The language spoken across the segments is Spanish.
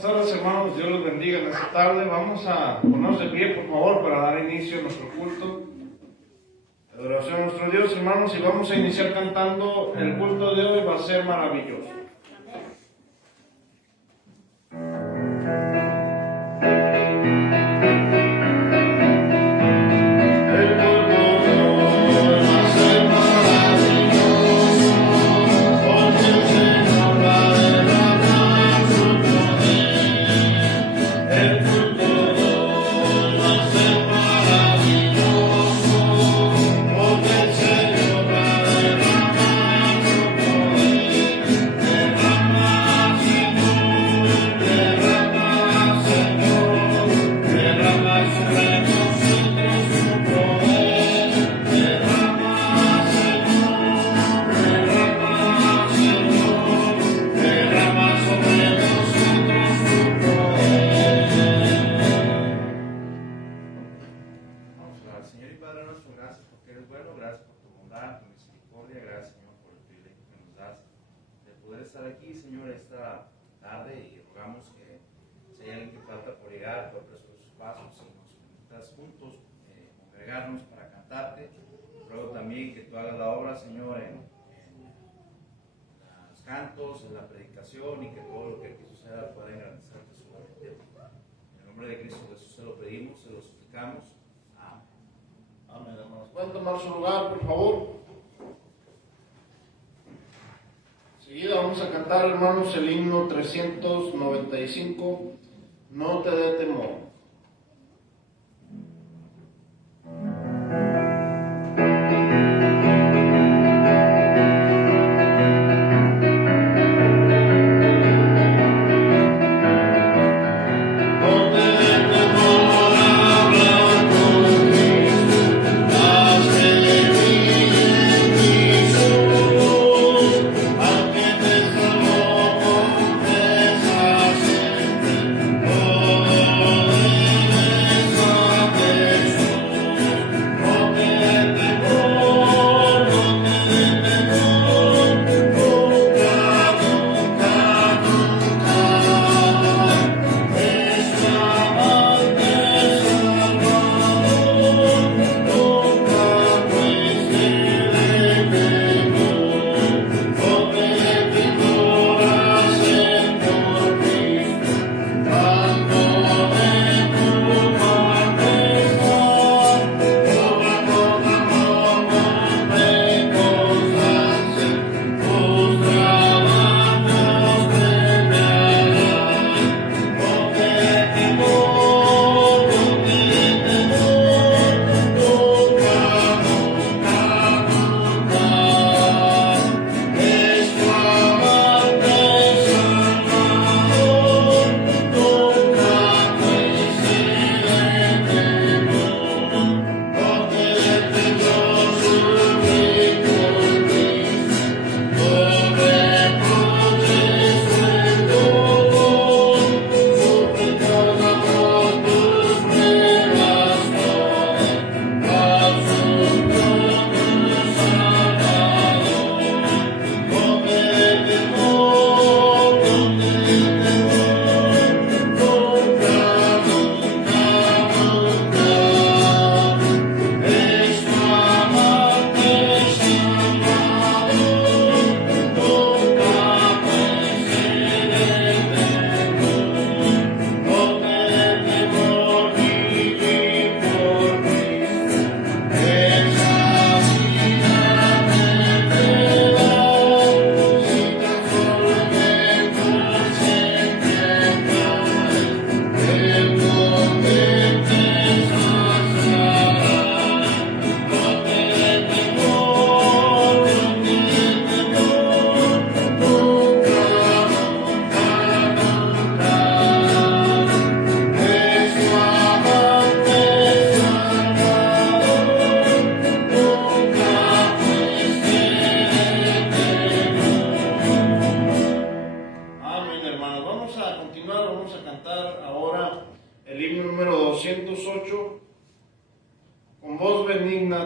Buenas tardes, hermanos. Dios los bendiga en esta tarde. Vamos a ponernos de pie, por favor, para dar inicio a nuestro culto. Adoración a nuestro Dios, hermanos, y vamos a iniciar cantando. El culto de hoy va a ser maravilloso. Para cantarte. Ruego también que tú hagas la obra, Señor, en los cantos, en la predicación, y que todo lo que aquí suceda pueda engrandecerte solamente. En el nombre de Cristo Jesús se lo pedimos, se lo suplicamos. Amén. Amén, hermanos. ¿Pueden tomar su lugar, por favor? Enseguida vamos a cantar, hermanos, el himno 395, No te dé temor.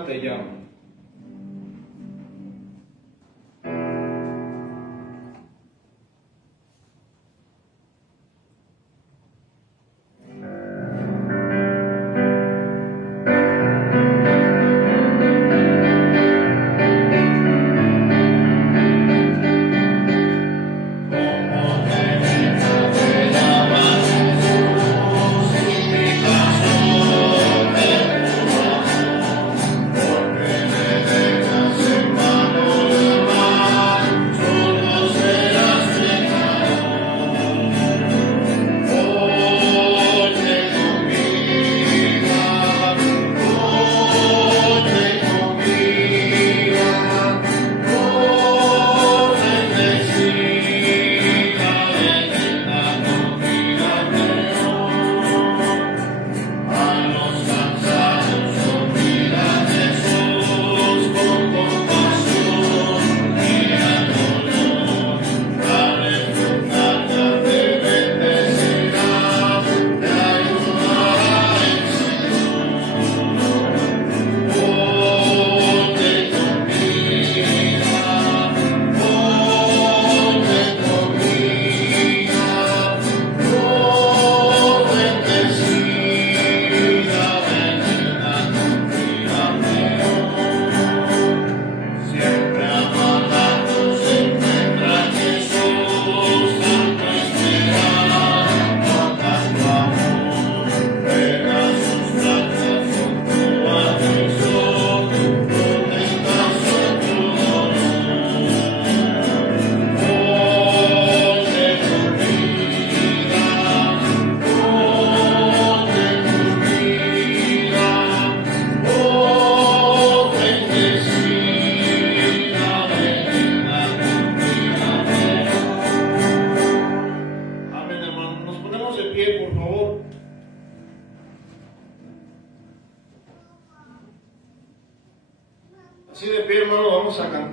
Te llamo.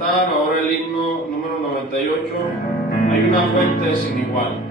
cantar ahora el himno número 98, Hay una fuente sin igual.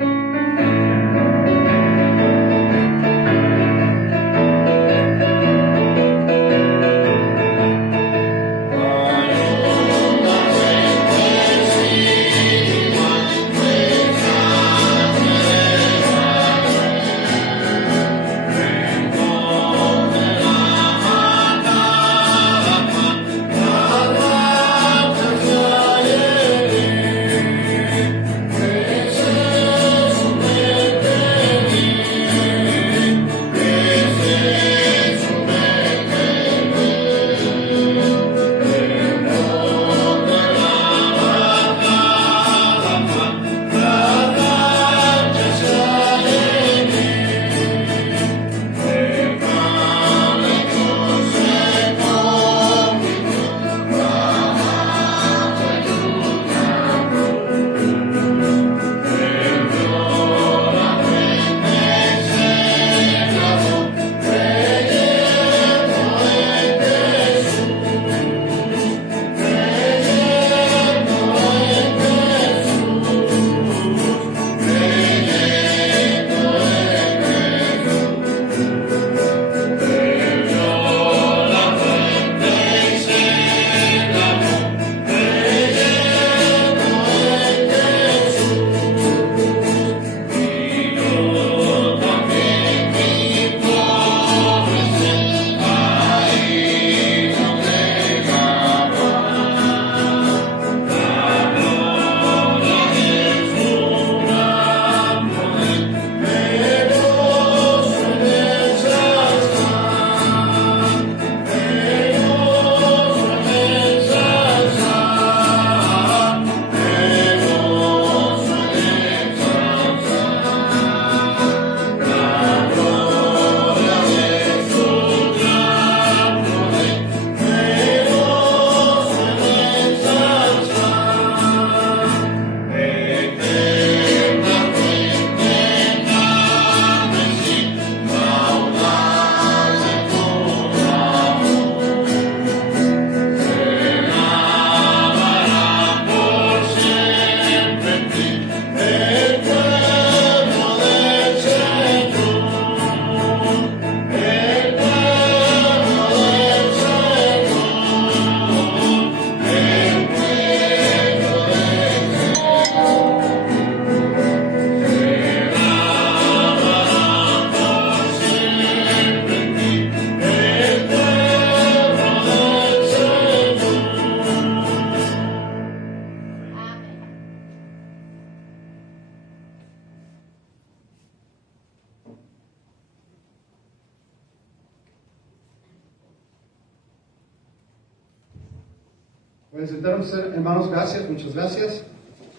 Pueden sentarnos, hermanos, gracias, muchas gracias.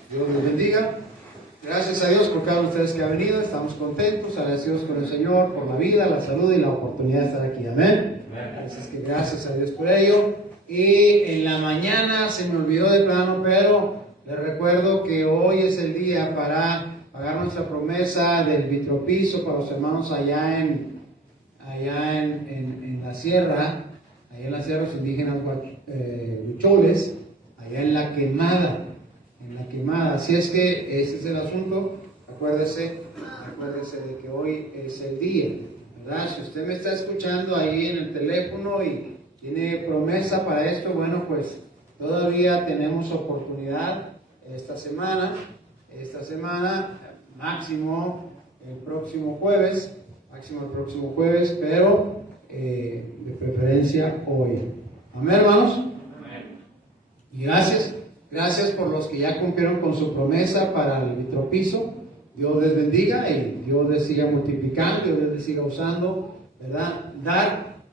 Dios les bendiga. Gracias a Dios por cada uno de ustedes que ha venido. Estamos contentos, agradecidos con el Señor por la vida, la salud y la oportunidad de estar aquí. Amén. Así es que gracias a Dios por ello. Y en la mañana se me olvidó de plano, pero les recuerdo que hoy es el día para pagar nuestra promesa del vitropiso para los hermanos allá en la sierra. Allá en las sierras indígenas huicholes, allá en la quemada, Así es que ese es el asunto. Acuérdese de que hoy es el día, ¿verdad? Si usted me está escuchando ahí en el teléfono y tiene promesa para esto, bueno, pues todavía tenemos oportunidad esta semana, máximo el próximo jueves, pero de preferencia hoy. Amén, hermanos. Amén. Y gracias por los que ya cumplieron con su promesa para el vitropiso. Dios les bendiga y Dios les siga multiplicando, Dios les siga usando, ¿verdad? Dar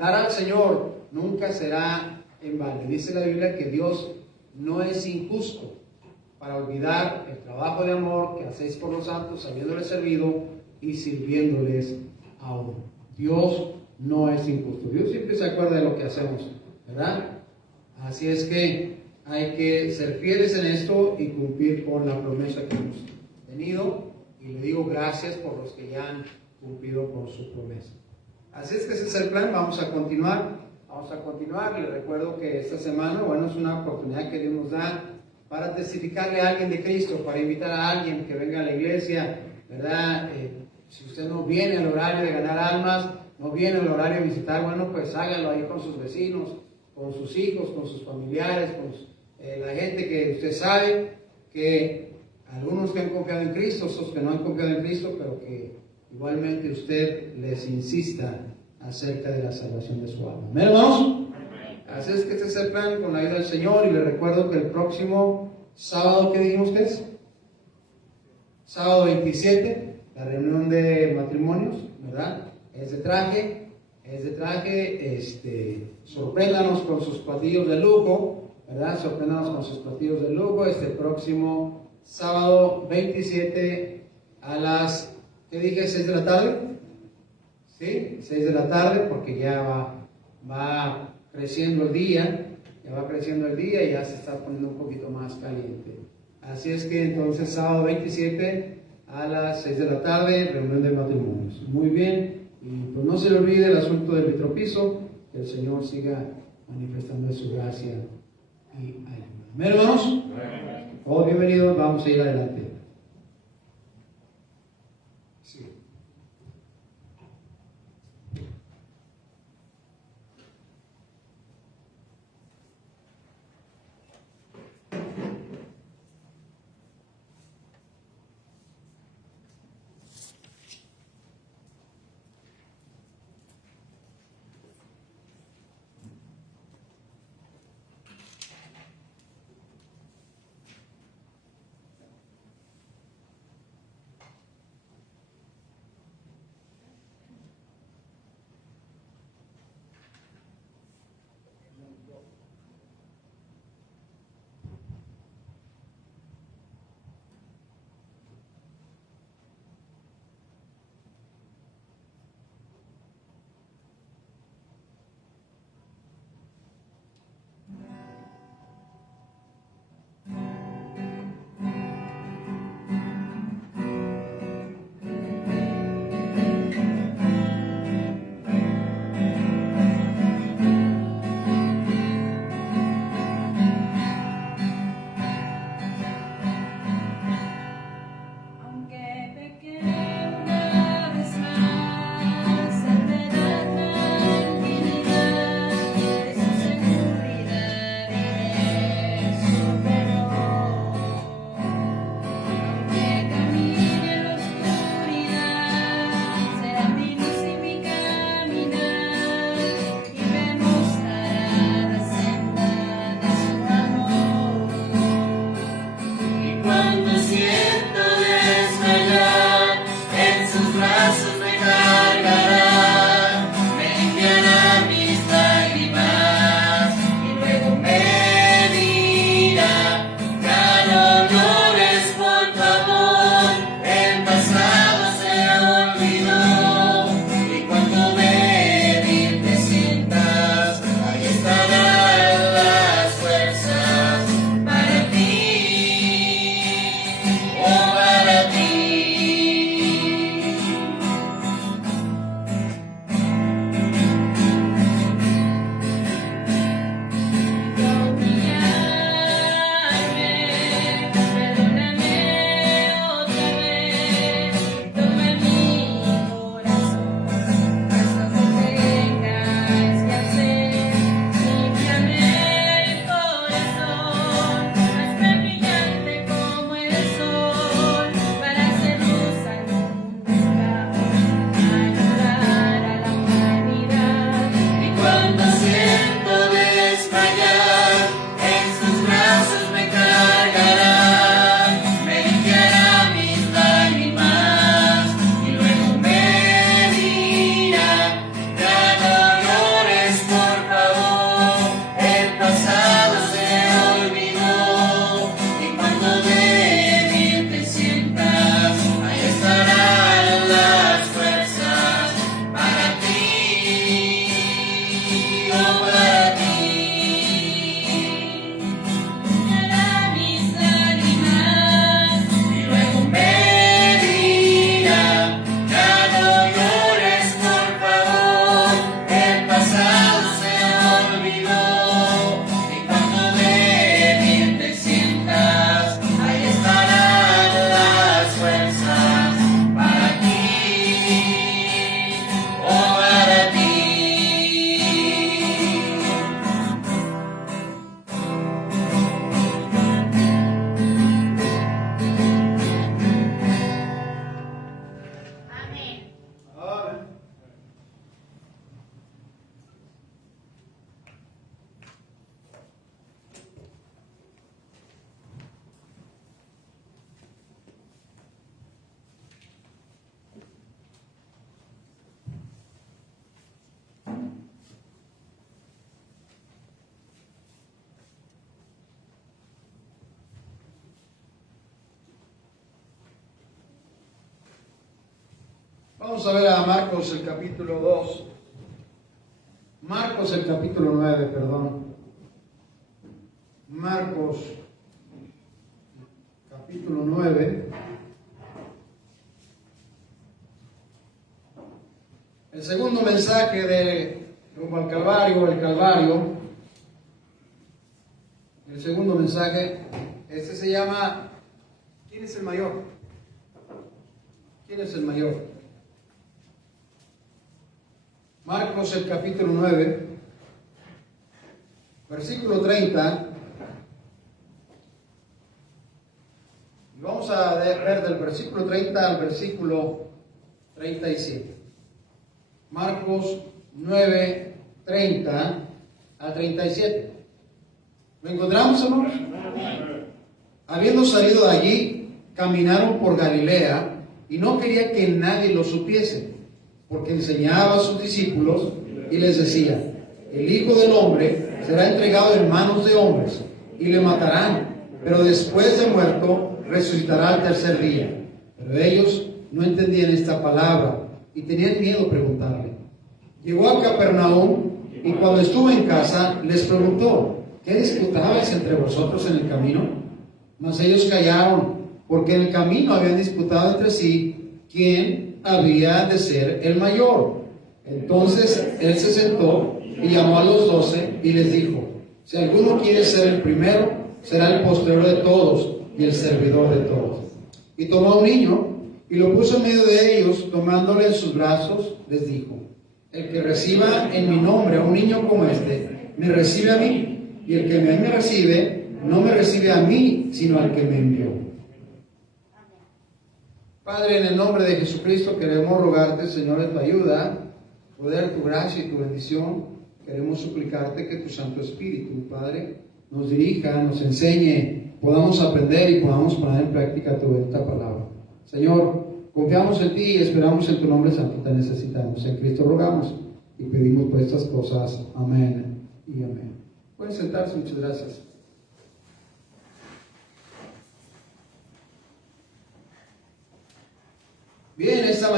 al Señor nunca será en vano. Dice la Biblia que Dios no es injusto para olvidar el trabajo de amor que hacéis por los santos, habiéndoles servido y sirviéndoles aún. Dios no es injusto. Dios siempre se acuerda de lo que hacemos, ¿verdad? Así es que hay que ser fieles en esto y cumplir con la promesa que hemos tenido. Y le digo gracias por los que ya han cumplido con su promesa. Así es que ese es el plan. Vamos a continuar vamos a continuar. Les recuerdo que esta semana, bueno, es una oportunidad que Dios nos da para testificarle a alguien de Cristo, para invitar a alguien que venga a la iglesia, ¿verdad? Si usted no viene al horario de ganar almas, no viene al horario de visitar, bueno, pues hágalo ahí con sus vecinos, con sus hijos, con sus familiares, con la gente que usted sabe que algunos que han confiado en Cristo, otros que no han confiado en Cristo, pero que igualmente usted les insista acerca de la salvación de su alma. ¿Amén, hermanos? Así es que este es el plan con la ayuda del Señor, y les recuerdo que el próximo sábado, ¿qué dijimos que es? Sábado 27, la reunión de matrimonios, ¿verdad? Es de traje, sorpréndanos con sus platillos de lujo, ¿verdad? Sorpréndanos con sus platillos de lujo este próximo sábado 27 a las, ¿qué dije? 6 de la tarde, ¿sí? 6 de la tarde, porque ya va creciendo el día, y ya se está poniendo un poquito más caliente. Así es que entonces sábado 27 a las 6 de la tarde, reunión de matrimonios. Muy bien, y pues no se le olvide el asunto del vitropiso, que el Señor siga manifestando su gracia y ayuda. ¿Amén, hermanos? Todos bienvenidos, vamos a ir adelante. Sí. Vamos a ver a Marcos el capítulo 2. Marcos el capítulo 9, perdón. Marcos capítulo 9. El segundo mensaje de rumbo al Calvario, el Calvario. El segundo mensaje, este se llama ¿quién es el mayor? ¿Quién es el mayor? Marcos el capítulo 9, versículo 30. Y vamos a ver del versículo 30 al versículo 37. Marcos 9, 30 al 37. ¿Lo encontramos, hermanos? Habiendo salido de allí, caminaron por Galilea y no quería que nadie lo supiese, porque enseñaba a sus discípulos y les decía: el Hijo del Hombre será entregado en manos de hombres y le matarán, pero después de muerto resucitará al tercer día. Pero ellos no entendían esta palabra y tenían miedo de preguntarle. Llegó a Capernaum y cuando estuvo en casa les preguntó: ¿qué disputabais entre vosotros en el camino? Mas ellos callaron, porque en el camino habían disputado entre sí quién había de ser el mayor. Entonces él se sentó y llamó a los 12 y les dijo: si alguno quiere ser el primero, será el postrero de todos y el servidor de todos. Y tomó a un niño y lo puso en medio de ellos, tomándole en sus brazos, les dijo: el que reciba en mi nombre a un niño como este, me recibe a mí, y el que me recibe, no me recibe a mí, sino al que me envió. Padre, en el nombre de Jesucristo queremos rogarte, Señor, en tu ayuda, poder tu gracia y tu bendición. Queremos suplicarte que tu Santo Espíritu, Padre, nos dirija, nos enseñe, podamos aprender y podamos poner en práctica tu bendita palabra. Señor, confiamos en ti y esperamos en tu nombre santo, te necesitamos. En Cristo rogamos y pedimos por estas cosas. Amén y amén. Pueden sentarse, muchas gracias. Bien, esta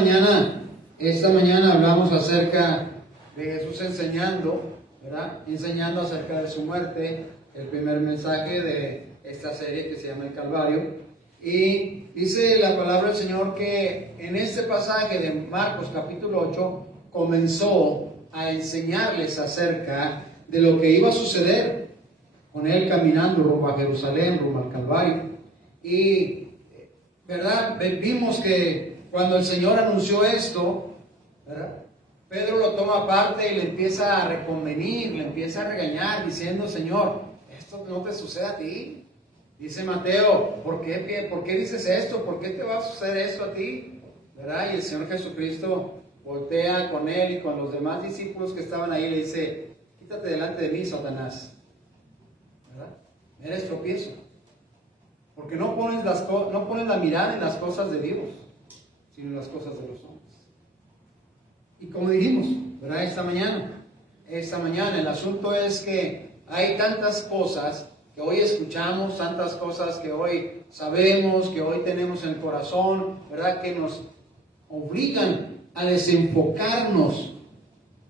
mañana hablamos acerca de Jesús enseñando, ¿verdad? Enseñando acerca de su muerte, el primer mensaje de esta serie que se llama el Calvario. Y dice la palabra del Señor que en este pasaje de Marcos capítulo 8 comenzó a enseñarles acerca de lo que iba a suceder con él caminando rumbo a Jerusalén, rumbo al Calvario. Y, ¿verdad? Vimos que cuando el Señor anunció esto, ¿verdad? Pedro lo toma aparte y le empieza a reconvenir, le empieza a regañar, diciendo: Señor, esto no te sucede a ti. Dice Mateo: ¿por qué dices esto? ¿Por qué te va a suceder esto a ti? ¿Verdad? Y el Señor Jesucristo voltea con él y con los demás discípulos que estaban ahí y le dice: quítate delante de mí, Satanás. ¿Verdad? Eres tropiezo. Porque no pones la mirada en las cosas de Dios, sino en las cosas de los hombres. Y como dijimos, ¿verdad? Esta mañana el asunto es que hay tantas cosas que hoy escuchamos, tantas cosas que hoy sabemos, que hoy tenemos en el corazón, ¿verdad? Que nos obligan a desenfocarnos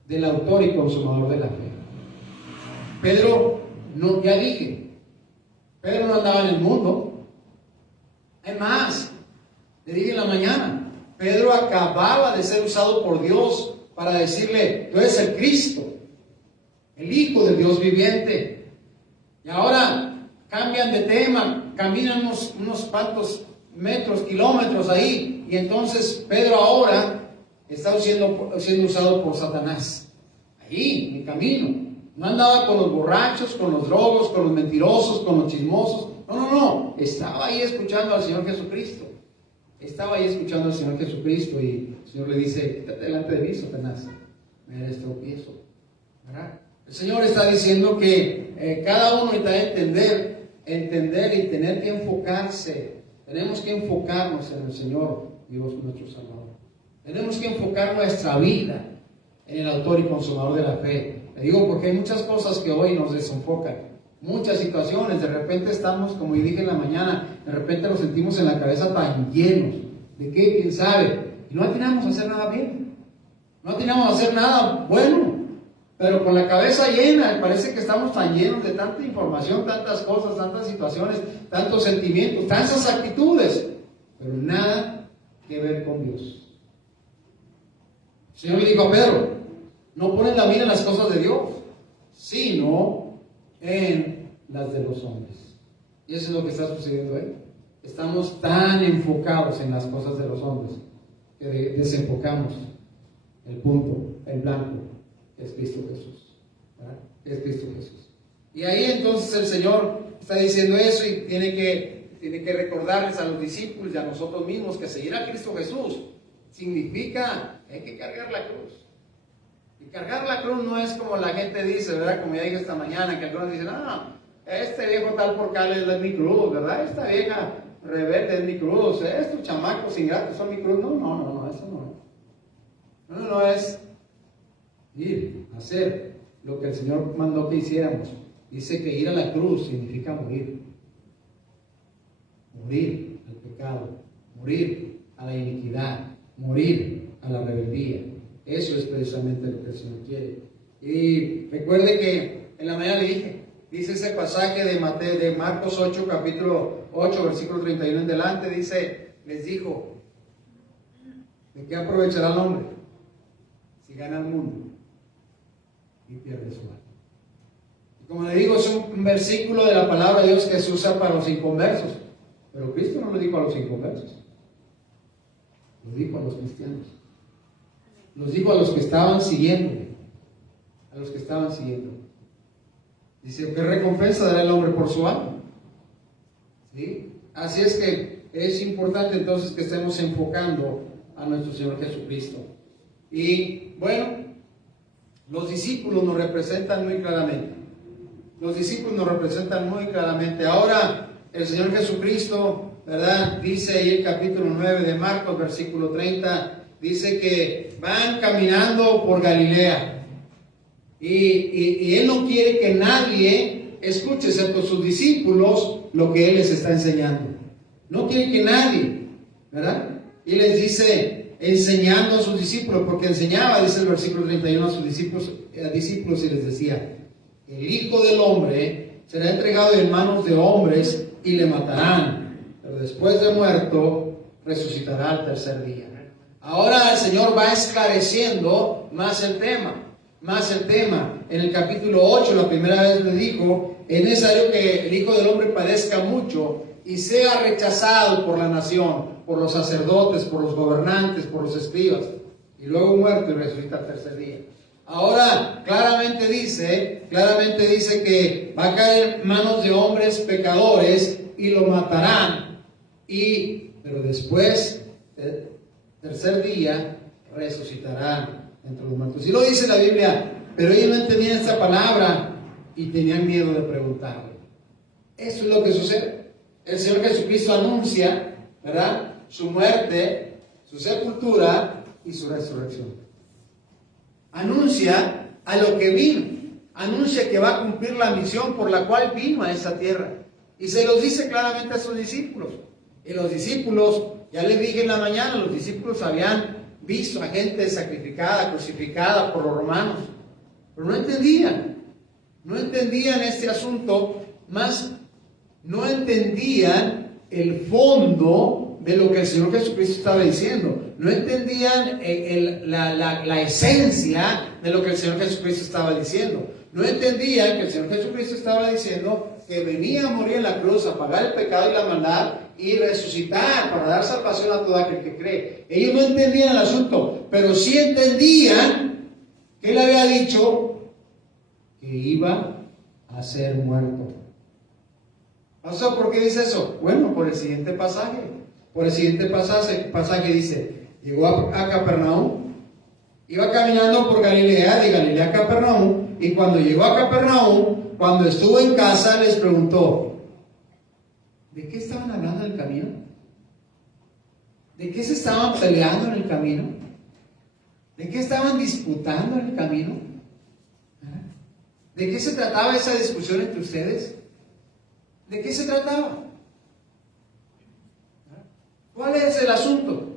del autor y consumador de la fe. Pedro, Pedro no andaba en el mundo. Hay más, le dije en la mañana, Pedro acababa de ser usado por Dios para decirle: tú eres el Cristo, el Hijo del Dios viviente. Y ahora cambian de tema, caminan unos cuantos metros, kilómetros ahí, y entonces Pedro ahora está siendo usado por Satanás. Ahí, en el camino. No andaba con los borrachos, con los drogos, con los mentirosos, con los chismosos. No. Estaba ahí escuchando al Señor Jesucristo. Y el Señor le dice: quítate delante de mí, Satanás. Me eres tropiezo. ¿Verdad? El Señor está diciendo que cada uno está a entender y tener que enfocarse. Tenemos que enfocarnos en el Señor, Dios nuestro Salvador. Tenemos que enfocar nuestra vida en el autor y consumador de la fe. Le digo porque hay muchas cosas que hoy nos desenfocan. Muchas situaciones, de repente estamos, como dije en la mañana, de repente nos sentimos en la cabeza tan llenos. ¿De qué? ¿Quién sabe? Y no atinamos a hacer nada bien. No atinamos a hacer nada bueno. Pero con la cabeza llena, parece que estamos tan llenos de tanta información, tantas cosas, tantas situaciones, tantos sentimientos, tantas actitudes, pero nada que ver con Dios. El Señor le dijo a Pedro, no pones la mira en las cosas de Dios, sino en las de los hombres. Y eso es lo que está sucediendo ahí. Estamos tan enfocados en las cosas de los hombres que desenfocamos el punto, el blanco, que es Cristo Jesús. ¿Verdad? Es Cristo Jesús. Y ahí entonces el Señor está diciendo eso y tiene que recordarles a los discípulos y a nosotros mismos que seguir a Cristo Jesús significa hay que cargar la cruz. Y cargar la cruz no es como la gente dice, ¿verdad? Como ya dije esta mañana, que algunos dicen, este viejo tal por cal es mi cruz, ¿verdad? Esta vieja rebelde es mi cruz, estos chamacos ingratos son mi cruz. No, eso no es. No es ir, hacer lo que el Señor mandó que hiciéramos. Dice que ir a la cruz significa morir. Morir al pecado, morir a la iniquidad, morir a la rebeldía. Eso es precisamente lo que el Señor quiere. Y recuerde que en la mañana le dije, dice ese pasaje de Marcos 8, capítulo 8, versículo 31 en delante, dice, les dijo, ¿de qué aprovechará el hombre si gana el mundo y pierde su alma? Y como le digo, es un versículo de la palabra de Dios que se usa para los inconversos, pero Cristo no lo dijo a los inconversos, lo dijo a los cristianos, los dijo a los que estaban siguiéndole, a los que estaban siguiendo. Dice, ¿qué recompensa dará el hombre por su alma? ¿Sí? Así es que es importante entonces que estemos enfocando a nuestro Señor Jesucristo. Y bueno, los discípulos nos representan muy claramente. Los discípulos nos representan muy claramente. Ahora, el Señor Jesucristo, ¿verdad? Dice ahí el capítulo 9 de Marcos, versículo 30, dice que van caminando por Galilea. Y Él no quiere que nadie escuche, excepto sus discípulos, lo que Él les está enseñando. No quiere que nadie, ¿verdad? Y les dice, enseñando a sus discípulos, porque enseñaba, dice el versículo 31, a sus discípulos y les decía, el Hijo del Hombre será entregado en manos de hombres y le matarán, pero después de muerto resucitará al tercer día. Ahora el Señor va esclareciendo más el tema. En el capítulo 8, la primera vez le dijo, es necesario que el Hijo del Hombre padezca mucho y sea rechazado por la nación, por los sacerdotes, por los gobernantes, por los escribas, y luego muerto y resucita al tercer día. Ahora claramente dice que va a caer en manos de hombres pecadores y lo matarán, pero después, tercer día, resucitarán entre los muertos. Y lo dice la Biblia, pero ellos no entendían esta palabra y tenían miedo de preguntarle. Eso es lo que sucede. El Señor Jesucristo anuncia, ¿verdad?, su muerte, su sepultura y su resurrección. Anuncia a lo que vino. Anuncia que va a cumplir la misión por la cual vino a esta tierra. Y se los dice claramente a sus discípulos. Y los discípulos, ya les dije en la mañana, los discípulos habían visto a gente sacrificada, crucificada por los romanos, pero no entendían este asunto, más no entendían el fondo de lo que el Señor Jesucristo estaba diciendo, no entendían la esencia de lo que el Señor Jesucristo estaba diciendo, no entendían que el Señor Jesucristo estaba diciendo que venía a morir en la cruz, a pagar el pecado y la maldad, y resucitar para dar salvación a todo aquel que cree. Ellos no entendían el asunto, pero sí entendían que Él había dicho que iba a ser muerto. ¿Pasó? ¿Por qué dice eso? Bueno, por el siguiente pasaje. Por el siguiente pasaje dice, llegó a Capernaum, iba caminando por Galilea, de Galilea a Capernaum, y cuando llegó a Capernaum, cuando estuvo en casa, les preguntó, ¿de qué estaban hablando en el camino? ¿De qué se estaban peleando en el camino? ¿De qué estaban disputando en el camino? ¿De qué se trataba esa discusión entre ustedes? ¿De qué se trataba? ¿Cuál es el asunto?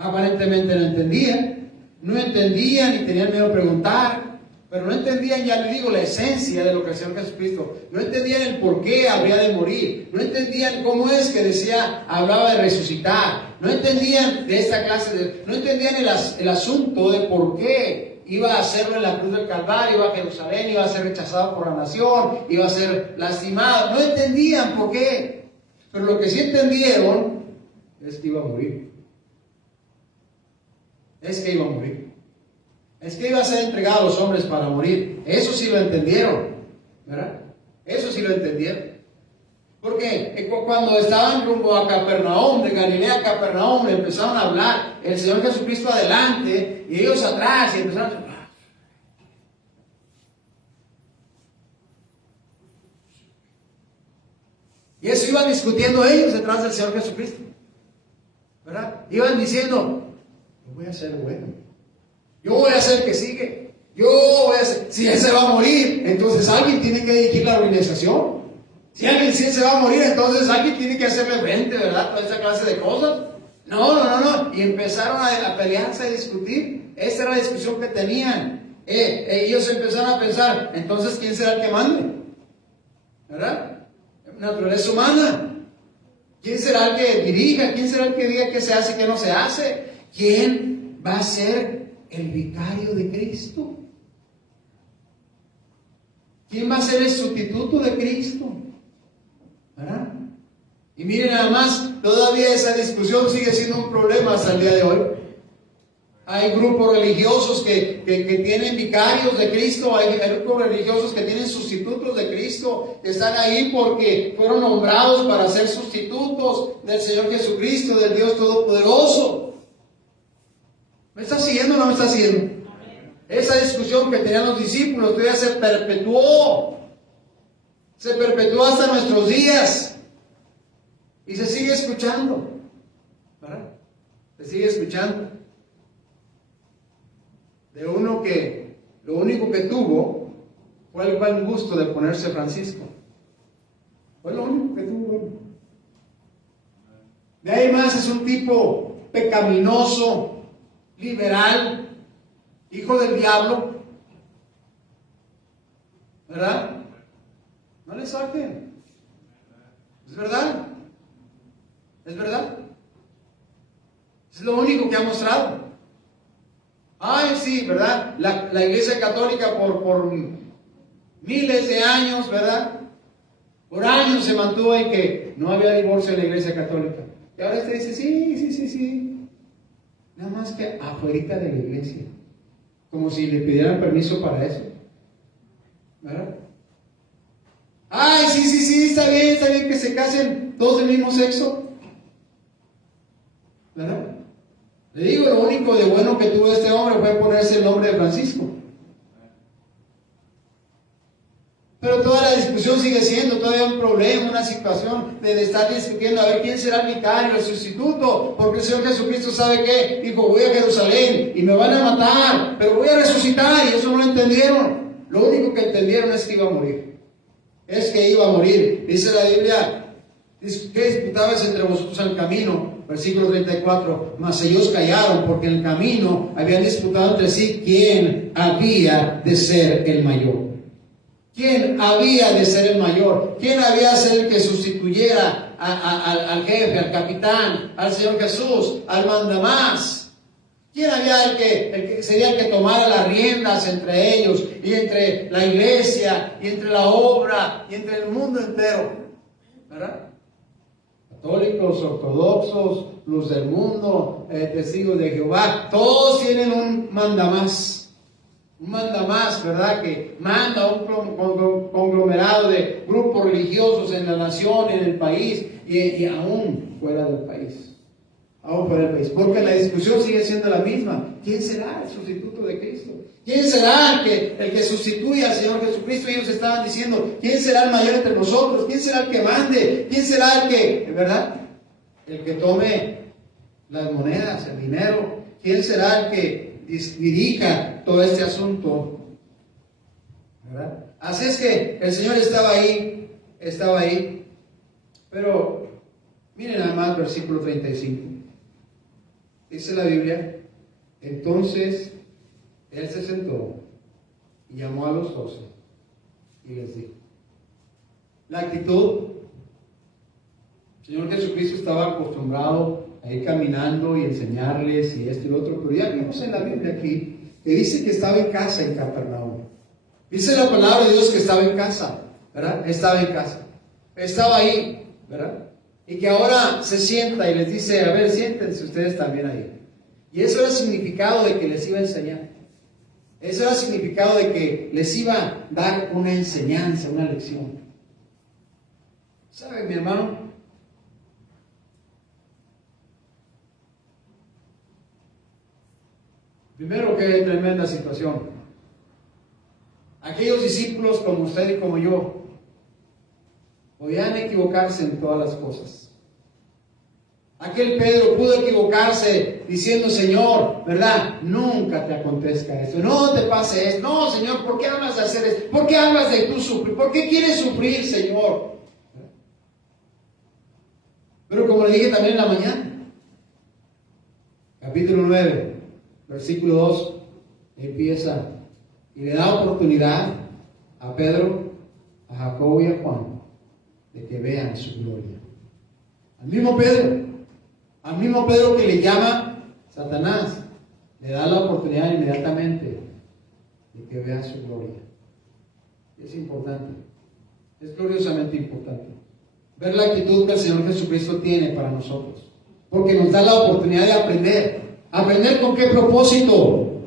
Aparentemente no entendían ni tenían miedo a preguntar, pero no entendían, ya le digo, la esencia de lo que el Señor Jesucristo. No entendían el por qué habría de morir. No entendían cómo es que hablaba de resucitar. No entendían de esta clase no entendían el asunto de por qué iba a hacerlo en la cruz del Calvario, iba a Jerusalén, iba a ser rechazado por la nación, iba a ser lastimado. No entendían por qué. Pero lo que sí entendieron es que iba a morir. Es que iba a morir. Es que iba a ser entregado a los hombres para morir. Eso sí lo entendieron, ¿verdad? Eso sí lo entendieron. Porque cuando estaban rumbo a Capernaum, de Galilea a Capernaum, empezaron a hablar, el Señor Jesucristo adelante y ellos atrás, y empezaron a hablar. Y eso iban discutiendo ellos detrás del Señor Jesucristo, ¿verdad? Iban diciendo: yo voy a ser bueno, yo voy a hacer que sigue, yo voy a hacer, si él se va a morir, entonces alguien tiene que dirigir la organización. Si alguien sí se va a morir, entonces alguien tiene que hacerle frente, ¿verdad? Toda esa clase de cosas. No. Y empezaron a pelearse, a discutir. Esa era la discusión que tenían. Ellos empezaron a pensar: entonces, ¿quién será el que mande? ¿Verdad? Naturaleza humana. ¿Quién será el que dirija? ¿Quién será el que diga qué se hace y qué no se hace? ¿Quién va a ser el vicario de Cristo? ¿Quién va a ser el sustituto de Cristo? ¿Verdad? Y miren, nada más, todavía esa discusión sigue siendo un problema hasta el día de hoy. Hay grupos religiosos que tienen vicarios de Cristo, hay grupos religiosos que tienen sustitutos de Cristo, que están ahí porque fueron nombrados para ser sustitutos del Señor Jesucristo, del Dios Todopoderoso. ¿Me está siguiendo o no me está siguiendo? Esa discusión que tenían los discípulos todavía se perpetuó hasta nuestros días y se sigue escuchando, ¿verdad? Se sigue escuchando de uno que lo único que tuvo fue el buen gusto de ponerse Francisco. Fue lo único que tuvo. De ahí más es un tipo pecaminoso, liberal, hijo del diablo, ¿verdad? No le saquen. Es verdad. Es verdad. Es lo único que ha mostrado. Ay, sí, ¿verdad? La Iglesia Católica por miles de años, ¿verdad? Por años se mantuvo en que no había divorcio en la Iglesia Católica. Y ahora usted dice: sí. Nada más que afuera de la iglesia. Como si le pidieran permiso para eso, ¿verdad? Ay, sí, está bien que se casen todos del mismo sexo, ¿verdad? Le digo, lo único de bueno que tuvo este hombre fue ponerse el nombre de Francisco. Pero toda la discusión sigue siendo todavía un problema, una situación de estar discutiendo a ver quién será el vicario, el sustituto, porque el Señor Jesucristo sabe que dijo: voy a Jerusalén y me van a matar, pero voy a resucitar, y eso no lo entendieron. Lo único que entendieron es que iba a morir. Es que iba a morir. Dice la Biblia: ¿qué disputabais entre vosotros en el camino? Versículo 34, mas ellos callaron, porque en el camino habían disputado entre sí quién había de ser el mayor. ¿Quién había de ser el mayor? ¿Quién había de ser el que sustituyera al jefe, al capitán, al Señor Jesús, al mandamás? ¿Quién había el que sería el que tomara las riendas entre ellos y entre la iglesia y entre la obra y entre el mundo entero? ¿Verdad? Católicos, ortodoxos, luz del mundo, testigos de Jehová, todos tienen un mandamás. Un mandamás, ¿verdad? Que manda un conglomerado de grupos religiosos en la nación, en el país y aún fuera del país. Aún fuera del país. Porque la discusión sigue siendo la misma. ¿Quién será el sustituto de Cristo? ¿Quién será el que sustituya al Señor Jesucristo? Ellos estaban diciendo: ¿quién será el mayor entre nosotros? ¿Quién será el que mande? ¿Quién será el que, ¿verdad? El que tome las monedas, el dinero. ¿Quién será el que dirija todo este asunto? ¿Verdad? Así es que el Señor estaba ahí. Pero miren nada más versículo 35. dice la Biblia, entonces él se sentó y llamó a los 12 y les dijo. La actitud, el Señor Jesucristo estaba acostumbrado a ir caminando y enseñarles y esto y lo otro, pero ya vimos en la Biblia aquí que dice que estaba en casa en Capernaum. Dice la palabra de Dios que estaba en casa, ¿verdad? Estaba en casa, estaba ahí, ¿verdad? Y que ahora se sienta y les dice, a ver, siéntense ustedes también ahí. Y eso era el significado de que les iba a enseñar. Eso era el significado de que les iba a dar una enseñanza, una lección. ¿Sabe, mi hermano? Primero, qué tremenda situación. Aquellos discípulos como usted y como yo podían equivocarse en todas las cosas. Aquel Pedro pudo equivocarse diciendo, Señor, ¿verdad? Nunca te acontezca esto, no te pase esto. No, Señor, ¿por qué hablas de hacer esto? ¿Por qué hablas de tú sufrir? ¿Por qué quieres sufrir, Señor? Pero como le dije también en la mañana, capítulo 9, versículo 2, empieza y le da oportunidad a Pedro, a Jacobo y a Juan de que vean su gloria. Al mismo Pedro que le llama Satanás, le da la oportunidad inmediatamente de que vea su gloria. Es importante, es gloriosamente importante ver la actitud que el Señor Jesucristo tiene para nosotros, porque nos da la oportunidad de aprender. ¿Aprender con qué propósito?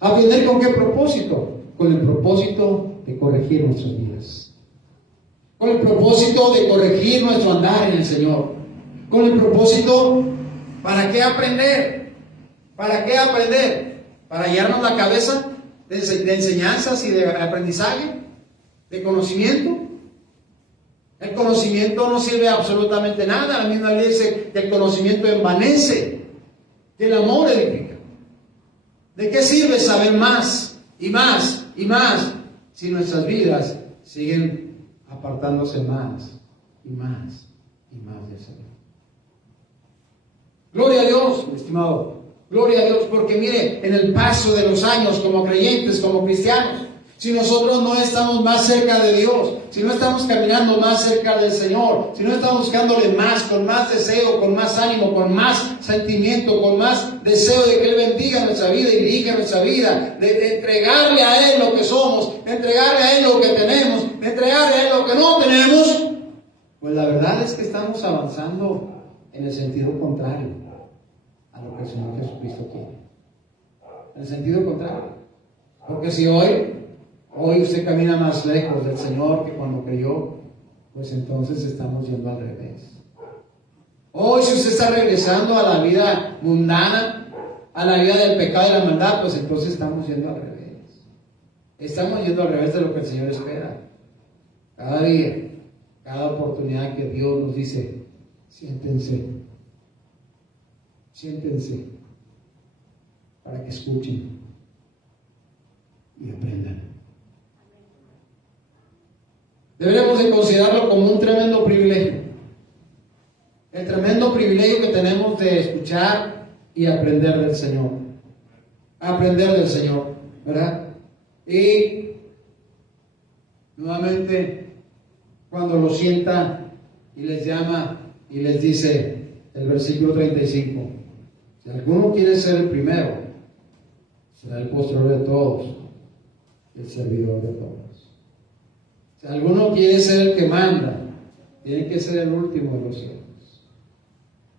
¿Aprender con qué propósito? Con el propósito de corregir nuestras vidas, con el propósito de corregir nuestro andar en el Señor, con el propósito, ¿para qué aprender? ¿Para qué aprender? ¿Para llenarnos la cabeza de enseñanzas y de aprendizaje? ¿De conocimiento? El conocimiento no sirve absolutamente nada. La misma Biblia dice que el conocimiento envanece, que el amor edifica. ¿De qué sirve saber más y más y más si nuestras vidas siguen apartándose más y más y más de esa vida? Gloria a Dios, mi estimado. Gloria a Dios, porque mire, en el paso de los años como creyentes, como cristianos, si nosotros no estamos más cerca de Dios, si no estamos caminando más cerca del Señor, si no estamos buscándole más, con más deseo, con más ánimo, con más sentimiento, con más deseo de que Él bendiga nuestra vida y dirija nuestra vida, de entregarle a Él lo que somos, de entregarle a Él lo que tenemos, de entregarle a Él lo que no tenemos, pues la verdad es que estamos avanzando en el sentido contrario a lo que el Señor Jesucristo quiere. En el sentido contrario. Porque si hoy usted camina más lejos del Señor que cuando creyó, pues entonces estamos yendo al revés. Hoy si usted está regresando a la vida mundana, a la vida del pecado y la maldad, pues entonces estamos yendo al revés. Estamos yendo al revés de lo que el Señor espera. Cada día, cada oportunidad que Dios nos dice, siéntense, para que escuchen y aprendan. Debemos de considerarlo como un tremendo privilegio. El tremendo privilegio que tenemos de escuchar y aprender del Señor. Aprender del Señor, ¿verdad? Y nuevamente, cuando lo sienta y les llama y les dice el versículo 35, si alguno quiere ser el primero, será el posterior de todos, el servidor de todos. Si alguno quiere ser el que manda, tiene que ser el último de los siervos.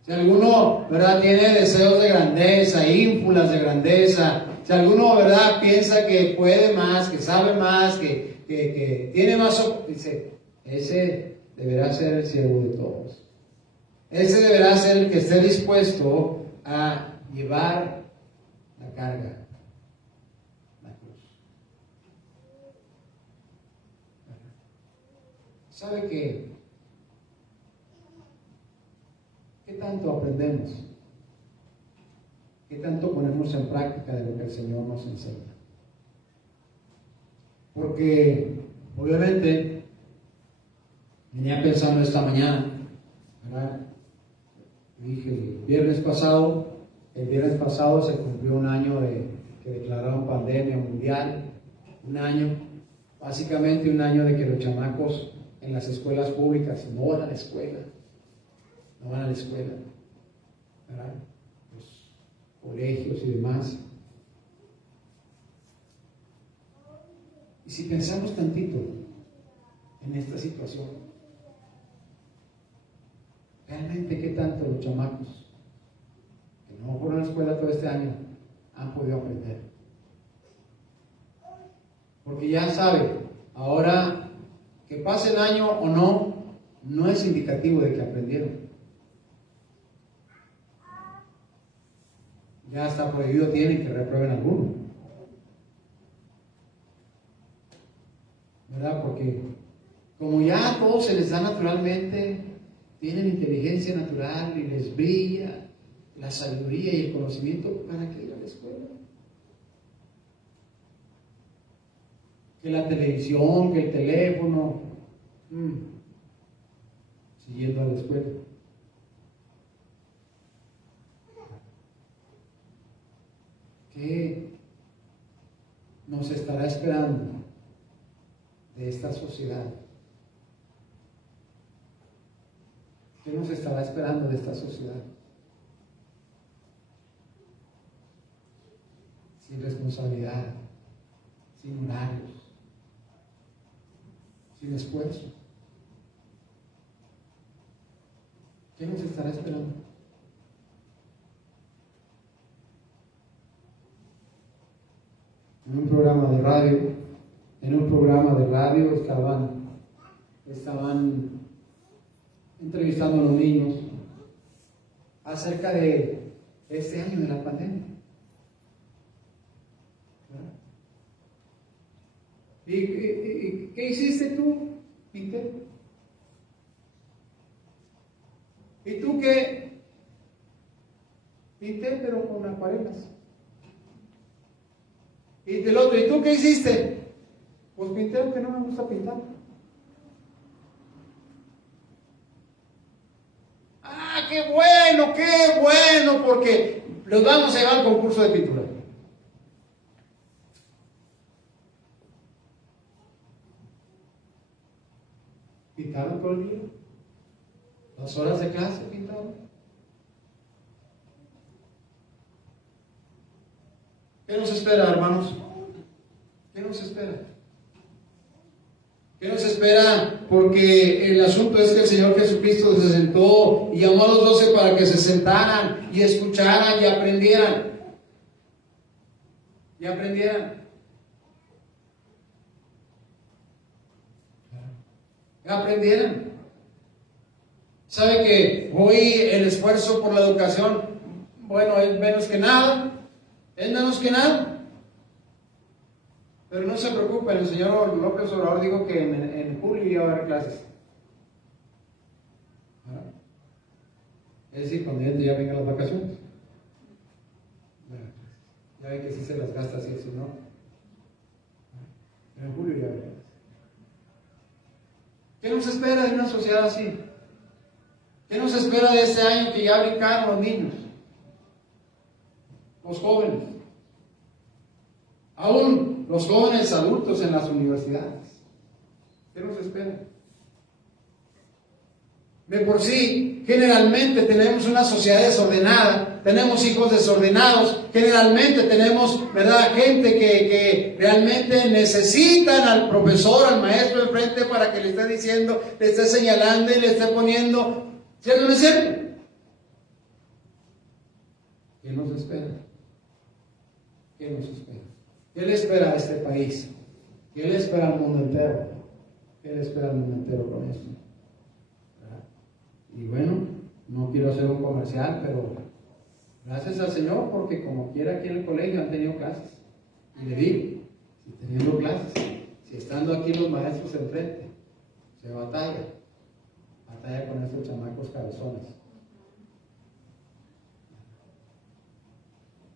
Si alguno, ¿verdad?, tiene deseos de grandeza, ínfulas de grandeza, si alguno, ¿verdad?, piensa que puede más, que sabe más, que tiene más, dice, ese deberá ser el siervo de todos. Ese deberá ser el que esté dispuesto a llevar la carga. ¿Sabe qué tanto aprendemos? ¿Qué tanto ponemos en práctica de lo que el Señor nos enseña? Porque, obviamente, venía pensando esta mañana, ¿verdad? Dije, el viernes pasado El viernes pasado se cumplió un año de que declararon pandemia mundial, un año, básicamente un año de que los chamacos en las escuelas públicas no van a la escuela, ¿verdad? Los colegios y demás. Y si pensamos tantito en esta situación, realmente qué tanto los chamacos que no fueron a la escuela todo este año han podido aprender. Porque ya sabe, ahora que pase el año o no es indicativo de que aprendieron. Ya está prohibido, tienen que reprueben alguno. ¿Verdad? Porque como ya a todos se les da naturalmente, tienen inteligencia natural y les brilla la sabiduría y el conocimiento, ¿para qué ir a la escuela? Que la televisión, que el teléfono, siguiendo a la escuela. ¿Qué nos estará esperando de esta sociedad? ¿Qué nos estará esperando de esta sociedad? Sin responsabilidad, sin horarios, sin esfuerzo. ¿Qué nos estará esperando? En un programa de radio estaban entrevistando a los niños acerca de este año de la pandemia. ¿Y qué hiciste tú, Pinter? ¿Y tú qué? Pinté, pero con acuarelas. Y del otro, ¿y tú qué hiciste? Pues pinté, aunque no me gusta pintar. ¡Ah, qué bueno! Porque los vamos a llevar al concurso de pintura. ¿Pintaron todo el día? ¿Las horas de clase pintaron? ¿Qué nos espera, hermanos? ¿Qué nos espera? ¿Qué nos espera? Porque el asunto es que el Señor Jesucristo se sentó y llamó a los 12 para que se sentaran y escucharan y aprendieran. Y aprendieran. Aprendieran. ¿Sabe que hoy el esfuerzo por la educación, bueno, es menos que nada? Es menos que nada. Pero no se preocupen, el señor López Obrador dijo que en julio iba a haber clases. Es decir, cuando ya vengan las vacaciones. Ya ve que sí se las gasta así, si no. En julio ya veremos. ¿Qué nos espera de una sociedad así? ¿Qué nos espera de este año que ya brincaron los niños? Los jóvenes. Aún los jóvenes adultos en las universidades. ¿Qué nos espera? De por sí, generalmente tenemos una sociedad desordenada, tenemos hijos desordenados, generalmente tenemos, ¿verdad?, gente que realmente necesitan al profesor, al maestro de frente para que le esté diciendo, le esté señalando y le esté poniendo. ¿Cierto o no es cierto? ¿Qué nos espera? ¿Qué nos espera? ¿Qué le espera a este país? ¿Qué le espera al mundo entero? ¿Qué le espera al mundo entero con esto? Y bueno, no quiero hacer un comercial, pero gracias al Señor, porque como quiera aquí en el colegio han tenido clases. Y le digo, si teniendo clases, si estando aquí los maestros enfrente, se batalla con estos chamacos cabezones.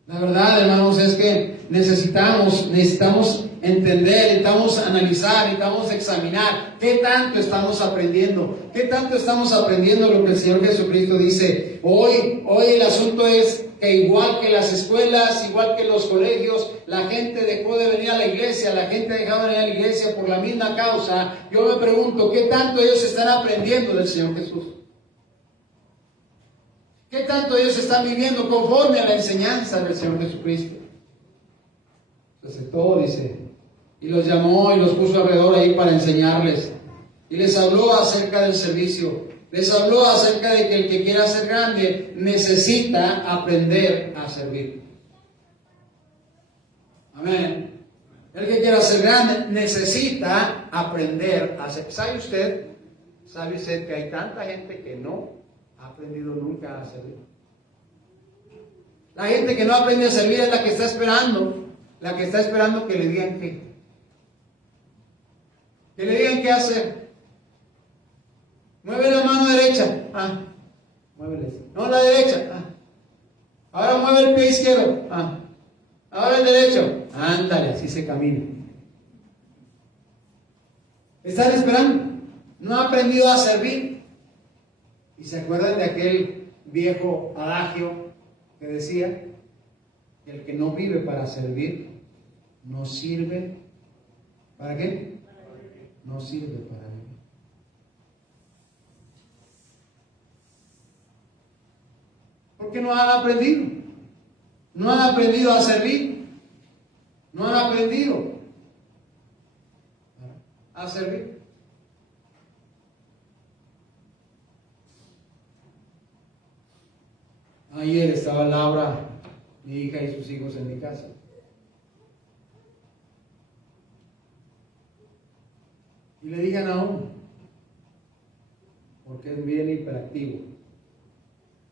La verdad, hermanos, es que necesitamos entender, necesitamos analizar, necesitamos examinar qué tanto estamos aprendiendo, qué tanto estamos aprendiendo lo que el Señor Jesucristo dice. Hoy el asunto es que igual que las escuelas, igual que los colegios, la gente dejó de venir a la iglesia, la gente dejó de venir a la iglesia por la misma causa. Yo me pregunto, ¿qué tanto ellos están aprendiendo del Señor Jesús? ¿Qué tanto ellos están viviendo conforme a la enseñanza del Señor Jesucristo? Se aceptó, dice, y los llamó y los puso alrededor ahí para enseñarles. Y les habló acerca del servicio. Les habló acerca de que el que quiera ser grande necesita aprender a servir. Amén. El que quiera ser grande necesita aprender a servir. ¿Sabe usted que hay tanta gente que no ha aprendido nunca a servir? La gente que no aprende a servir es la que está esperando que le digan qué. Que le digan qué hacer. Mueve la mano derecha. Muévela. No, la derecha. Ahora mueve el pie izquierdo. Ahora el derecho. Ándale, así se camina. Están esperando. No ha aprendido a servir. ¿Y se acuerdan de aquel viejo adagio que decía que el que no vive para servir no sirve? ¿Para qué? No sirve para vivir. Porque no han aprendido. No han aprendido a servir. No han aprendido a servir. Ayer estaba Laura, mi hija y sus hijos en mi casa. Y le dije a Naum, porque es bien hiperactivo,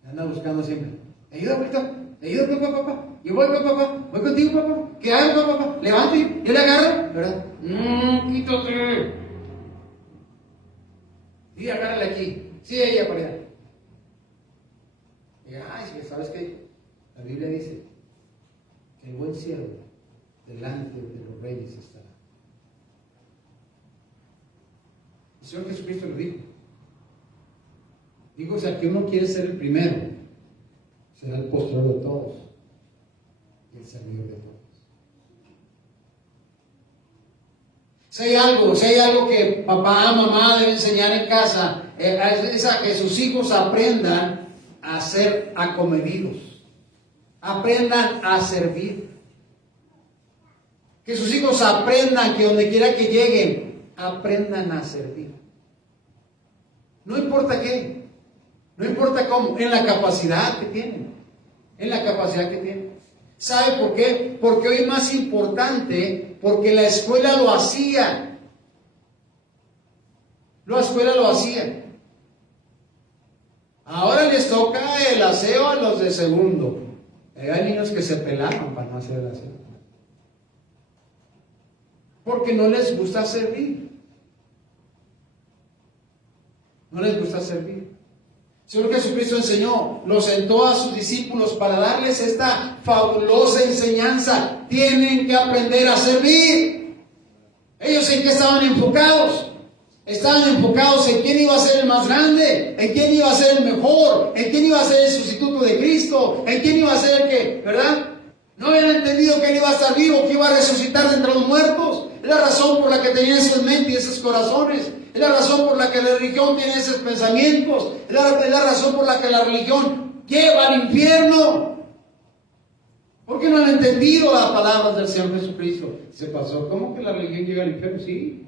anda buscando siempre. Ayuda, papá, ayuda, papá. Yo voy, papá, voy contigo, papá. ¿Qué hago, papá? Levante, yo le agarro, ¿verdad? Quítate. Sí, agárrale aquí. Sí, ella por allá. Y ¿sabes qué? La Biblia dice que el buen siervo delante de los reyes estará. El Señor Jesucristo lo dijo. Dijo, o sea, que uno quiere ser el primero, será el postor de todos y el servidor de todos. Si hay algo que papá, mamá deben enseñar en casa, es a que sus hijos aprendan a ser acomedidos, aprendan a servir. Que sus hijos aprendan que donde quiera que lleguen, aprendan a servir. No importa qué, no importa cómo, en la capacidad que tienen, ¿Sabe por qué? Porque hoy es más importante, porque la escuela lo hacía. La escuela lo hacía. Ahora les toca el aseo a los de segundo. Hay niños que se pelaban para no hacer el aseo. Porque no les gusta servir. No les gusta servir. El Señor Jesucristo enseñó, lo sentó a sus discípulos para darles esta fabulosa enseñanza. Tienen que aprender a servir. ¿Ellos en qué estaban enfocados? Estaban enfocados en quién iba a ser el más grande, en quién iba a ser el mejor, en quién iba a ser el sustituto de Cristo, en quién iba a ser el que, ¿verdad? No habían entendido que él iba a estar vivo, que iba a resucitar de entre los muertos. Es la razón por la que tenían eso en mente y esos corazones. Es la razón por la que la religión tiene esos pensamientos. Es la razón por la que la religión lleva al infierno. ¿Por qué no han entendido las palabras del Señor Jesucristo? Se pasó. ¿Cómo que la religión lleva al infierno? Sí.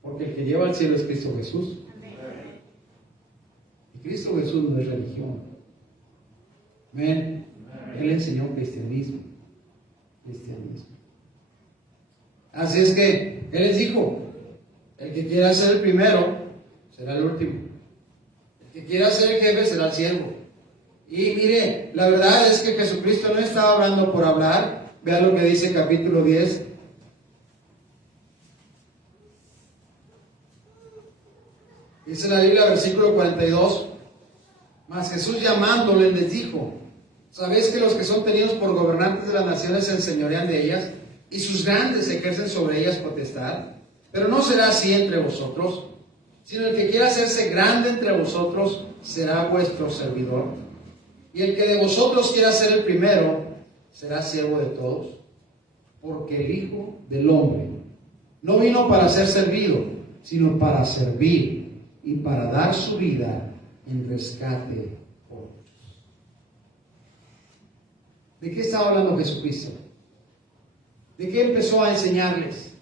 Porque el que lleva al cielo es Cristo Jesús. Y Cristo Jesús no es religión. Amén. Él enseñó cristianismo. Así es que Él les dijo, el que quiera ser el primero será el último. El que quiera ser el jefe será el siervo. Y mire, la verdad es que Jesucristo no estaba hablando por hablar. Vea lo que dice capítulo 10. Dice la Biblia, versículo 42. Mas Jesús llamándoles les dijo: ¿sabéis que los que son tenidos por gobernantes de las naciones se enseñorean de ellas? y sus grandes ejercen sobre ellas potestad. Pero no será así entre vosotros, sino el que quiera hacerse grande entre vosotros será vuestro servidor. Y el que de vosotros quiera ser el primero será siervo de todos. Porque el Hijo del Hombre no vino para ser servido, sino para servir y para dar su vida en rescate por muchos. ¿De qué estaba hablando Jesucristo? ¿De qué empezó a enseñarles?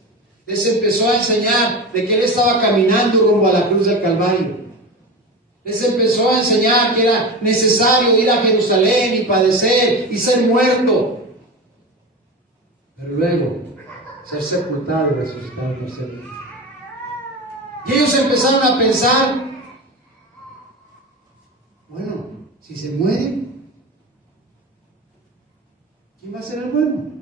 Les empezó a enseñar de que Él estaba caminando rumbo a la cruz del Calvario. Les empezó a enseñar que era necesario ir a Jerusalén y padecer y ser muerto. Pero luego ser sepultado y resucitar al tercer día. Y ellos empezaron a pensar, bueno, si se muere, ¿quién va a ser el bueno?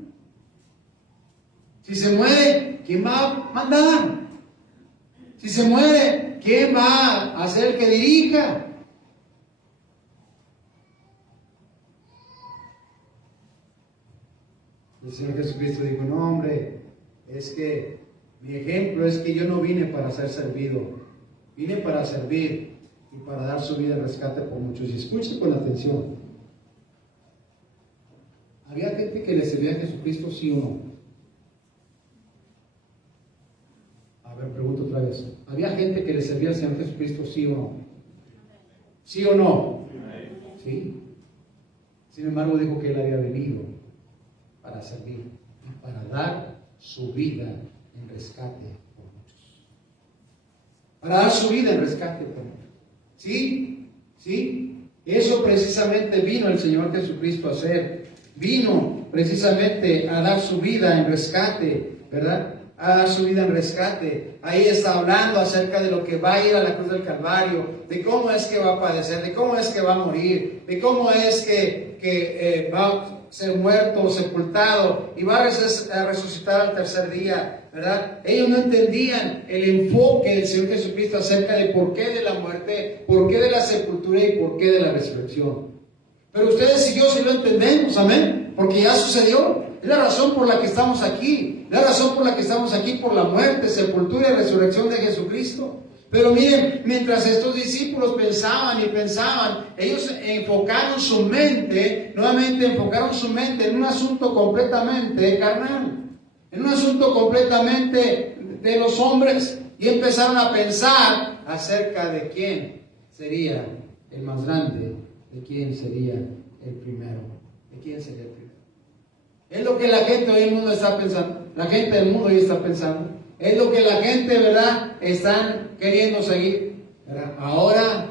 Si se muere, ¿quién va a mandar? Si se muere, ¿quién va a ser el que dirija? El Señor Jesucristo dijo, no hombre, es que mi ejemplo es que yo no vine para ser servido, vine para servir y para dar su vida en rescate por muchos. Y escuchen con atención. ¿Había gente que le servía a Jesucristo, sí o no? A ver, pregunto otra vez. ¿Había gente que le servía al Señor Jesucristo, sí o no? ¿Sí o no? Sí. Sin embargo, dijo que Él había venido para servir y para dar su vida en rescate por muchos. Para dar su vida en rescate por muchos. ¿Sí? ¿Sí? Eso precisamente vino el Señor Jesucristo a hacer. Vino precisamente a dar su vida en rescate, ¿verdad? A dar su vida en rescate. Ahí está hablando acerca de lo que va a ir a la cruz del Calvario, de cómo es que va a padecer, de cómo es que va a morir, de cómo es que va a ser muerto, sepultado y va a resucitar al tercer día, ¿verdad? Ellos no entendían el enfoque del Señor Jesucristo acerca de por qué de la muerte, por qué de la sepultura y por qué de la resurrección. Pero ustedes y yo sí lo entendemos, amén, porque ya sucedió. Es la razón por la que estamos aquí. La razón por la que estamos aquí, por la muerte, sepultura y resurrección de Jesucristo. Pero miren, mientras estos discípulos pensaban y pensaban, ellos enfocaron su mente, nuevamente enfocaron su mente en un asunto completamente carnal, en un asunto completamente de los hombres, y empezaron a pensar acerca de quién sería el más grande, de quién sería el primero, de quién sería el primero. Es lo que la gente hoy en el mundo está pensando. La gente del mundo hoy está pensando. Es lo que la gente, ¿verdad?, están queriendo seguir, ¿verdad? Ahora,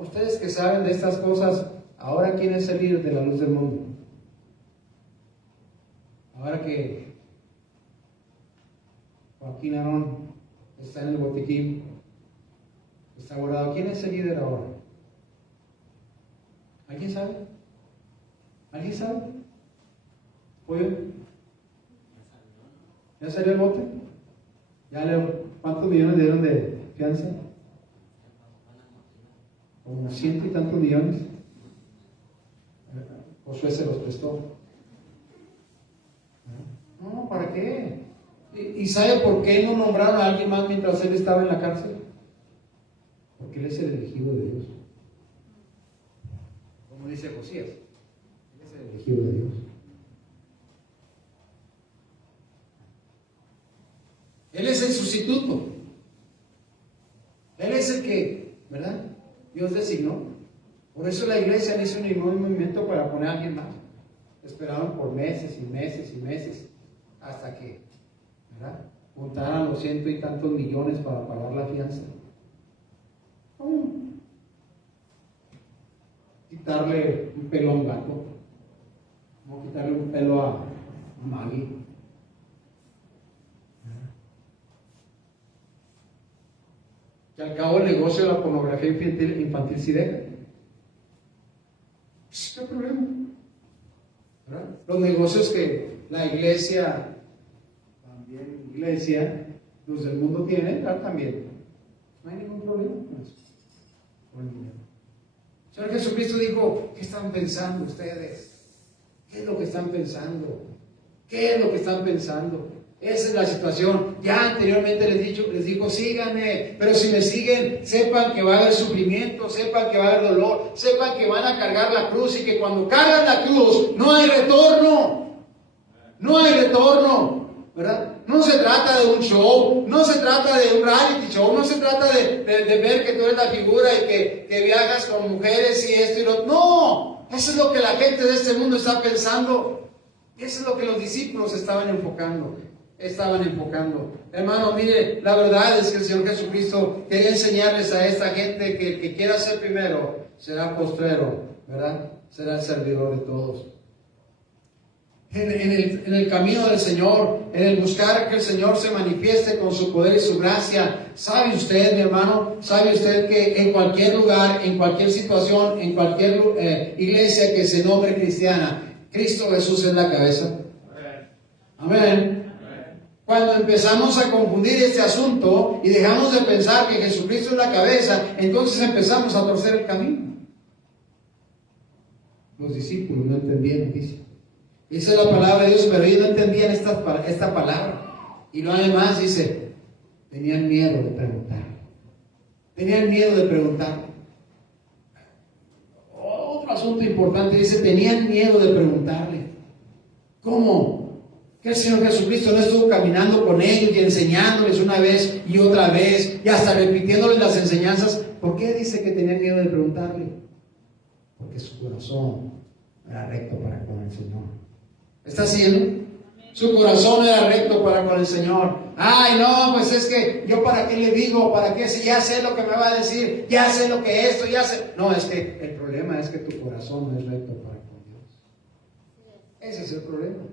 ustedes que saben de estas cosas, ahora ¿quién es el líder de la luz del mundo? Ahora que Joaquín Aarón está en el botiquín, está guardado, ¿quién es el líder ahora? ¿Alguien sabe? ¿Alguien sabe? ¿Pollo? ¿Ya salió el bote? ¿Cuántos millones dieron de fianza? Como 100 y tantos millones. Josué se los prestó. No, ¿para qué? ¿Y sabe por qué no nombraron a alguien más mientras él estaba en la cárcel? Porque él es el elegido de Dios. Como dice Josías, él es el elegido de Dios. Él es el sustituto. Él es el que, ¿verdad?, Dios designó. Por eso la iglesia le hizo un movimiento para poner a alguien más. Esperaban por meses y meses y meses hasta que, ¿verdad?, juntaran los 100 y tantos millones para pagar la fianza. ¿Cómo? Quitarle un pelo a un gato. ¿Cómo quitarle un pelo a Maggie? Que al cabo el negocio de la pornografía infantil sí deja. ¿Qué problema? ¿Verdad? Los negocios que la iglesia, también iglesia, los del mundo tienen, también. No hay ningún problema con eso. El Señor Jesucristo dijo, ¿qué están pensando ustedes? ¿Qué es lo que están pensando? ¿Qué es lo que están pensando? Esa es la situación. Ya anteriormente les digo, síganme, pero si me siguen, sepan que va a haber sufrimiento, sepan que va a haber dolor, sepan que van a cargar la cruz y que cuando cargan la cruz no hay retorno. No hay retorno, ¿verdad? No se trata de un show, no se trata de un reality show, no se trata de ver que tú eres la figura y que viajas con mujeres y esto y lo otro. No, eso es lo que la gente de este mundo está pensando. Eso es lo que los discípulos estaban enfocando. Hermano, mire, la verdad es que el Señor Jesucristo quería enseñarles a esta gente que el que quiera ser primero será postrero, ¿verdad? Será el servidor de todos. En el camino del Señor, en el buscar que el Señor se manifieste con su poder y su gracia. ¿Sabe usted, mi hermano? ¿Sabe usted que en cualquier lugar, en cualquier situación, en cualquier iglesia que se nombre cristiana, Cristo Jesús es la cabeza? Amén. Cuando empezamos a confundir este asunto y dejamos de pensar que Jesucristo es la cabeza, entonces empezamos a torcer el camino. Los discípulos no entendían, dice. Esa es la palabra de Dios, pero ellos no entendían esta palabra. Y lo además dice, tenían miedo de preguntar. Tenían miedo de preguntar. Otro asunto importante dice, tenían miedo de preguntarle. ¿Cómo? Que el Señor Jesucristo no estuvo caminando con ellos y enseñándoles una vez y otra vez y hasta repitiéndoles las enseñanzas. ¿Por qué dice que tenían miedo de preguntarle? Porque su corazón era recto para con el Señor. ¿Está haciendo? Su corazón era recto para con el Señor. Ay, no, pues es que yo para qué le digo, para qué, si ya sé lo que me va a decir, ya sé lo que esto, ya sé. No, es que el problema es que tu corazón no es recto para con Dios. Ese es el problema.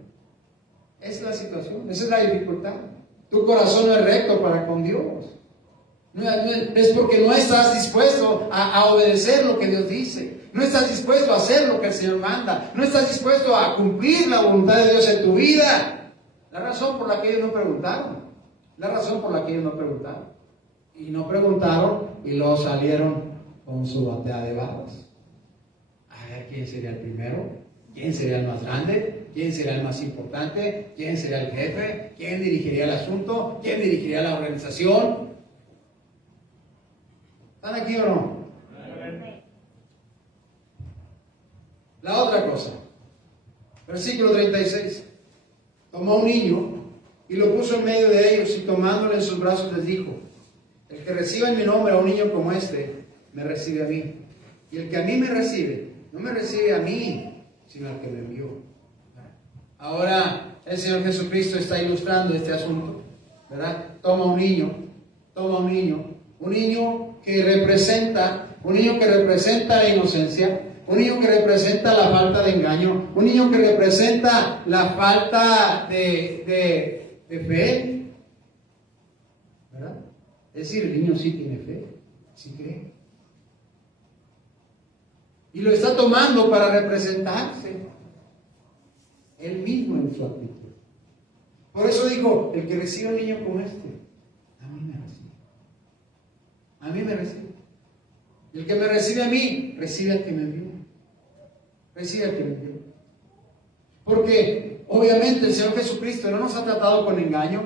Esa es la situación, esa es la dificultad. Tu corazón no es recto para con Dios. Es porque no estás dispuesto a obedecer lo que Dios dice. No estás dispuesto a hacer lo que el Señor manda. No estás dispuesto a cumplir la voluntad de Dios en tu vida. La razón por la que ellos no preguntaron. Y no preguntaron y luego salieron con su batea de babas. A ver quién sería el primero, quién sería el más grande, quién sería el más importante, quién sería el jefe, quién dirigiría el asunto, quién dirigiría la organización. ¿Están aquí o no? La otra cosa, versículo 36. Tomó un niño y lo puso en medio de ellos y tomándolo en sus brazos les dijo: el que reciba en mi nombre a un niño como este, me recibe a mí. Y el que a mí me recibe, no me recibe a mí, sino al que me envió. Ahora el Señor Jesucristo está ilustrando este asunto, ¿verdad? Toma un niño que representa la inocencia, un niño que representa la falta de engaño, un niño que representa la falta de fe, ¿verdad? Es decir, el niño sí tiene fe, sí cree. Y lo está tomando para representarse él mismo en su actitud. Por eso digo, el que recibe un niño como este, a mí me recibe. A mí me recibe. Y el que me recibe a mí, recibe al que me envió. Recibe al que me envió. Porque obviamente el Señor Jesucristo no nos ha tratado con engaño.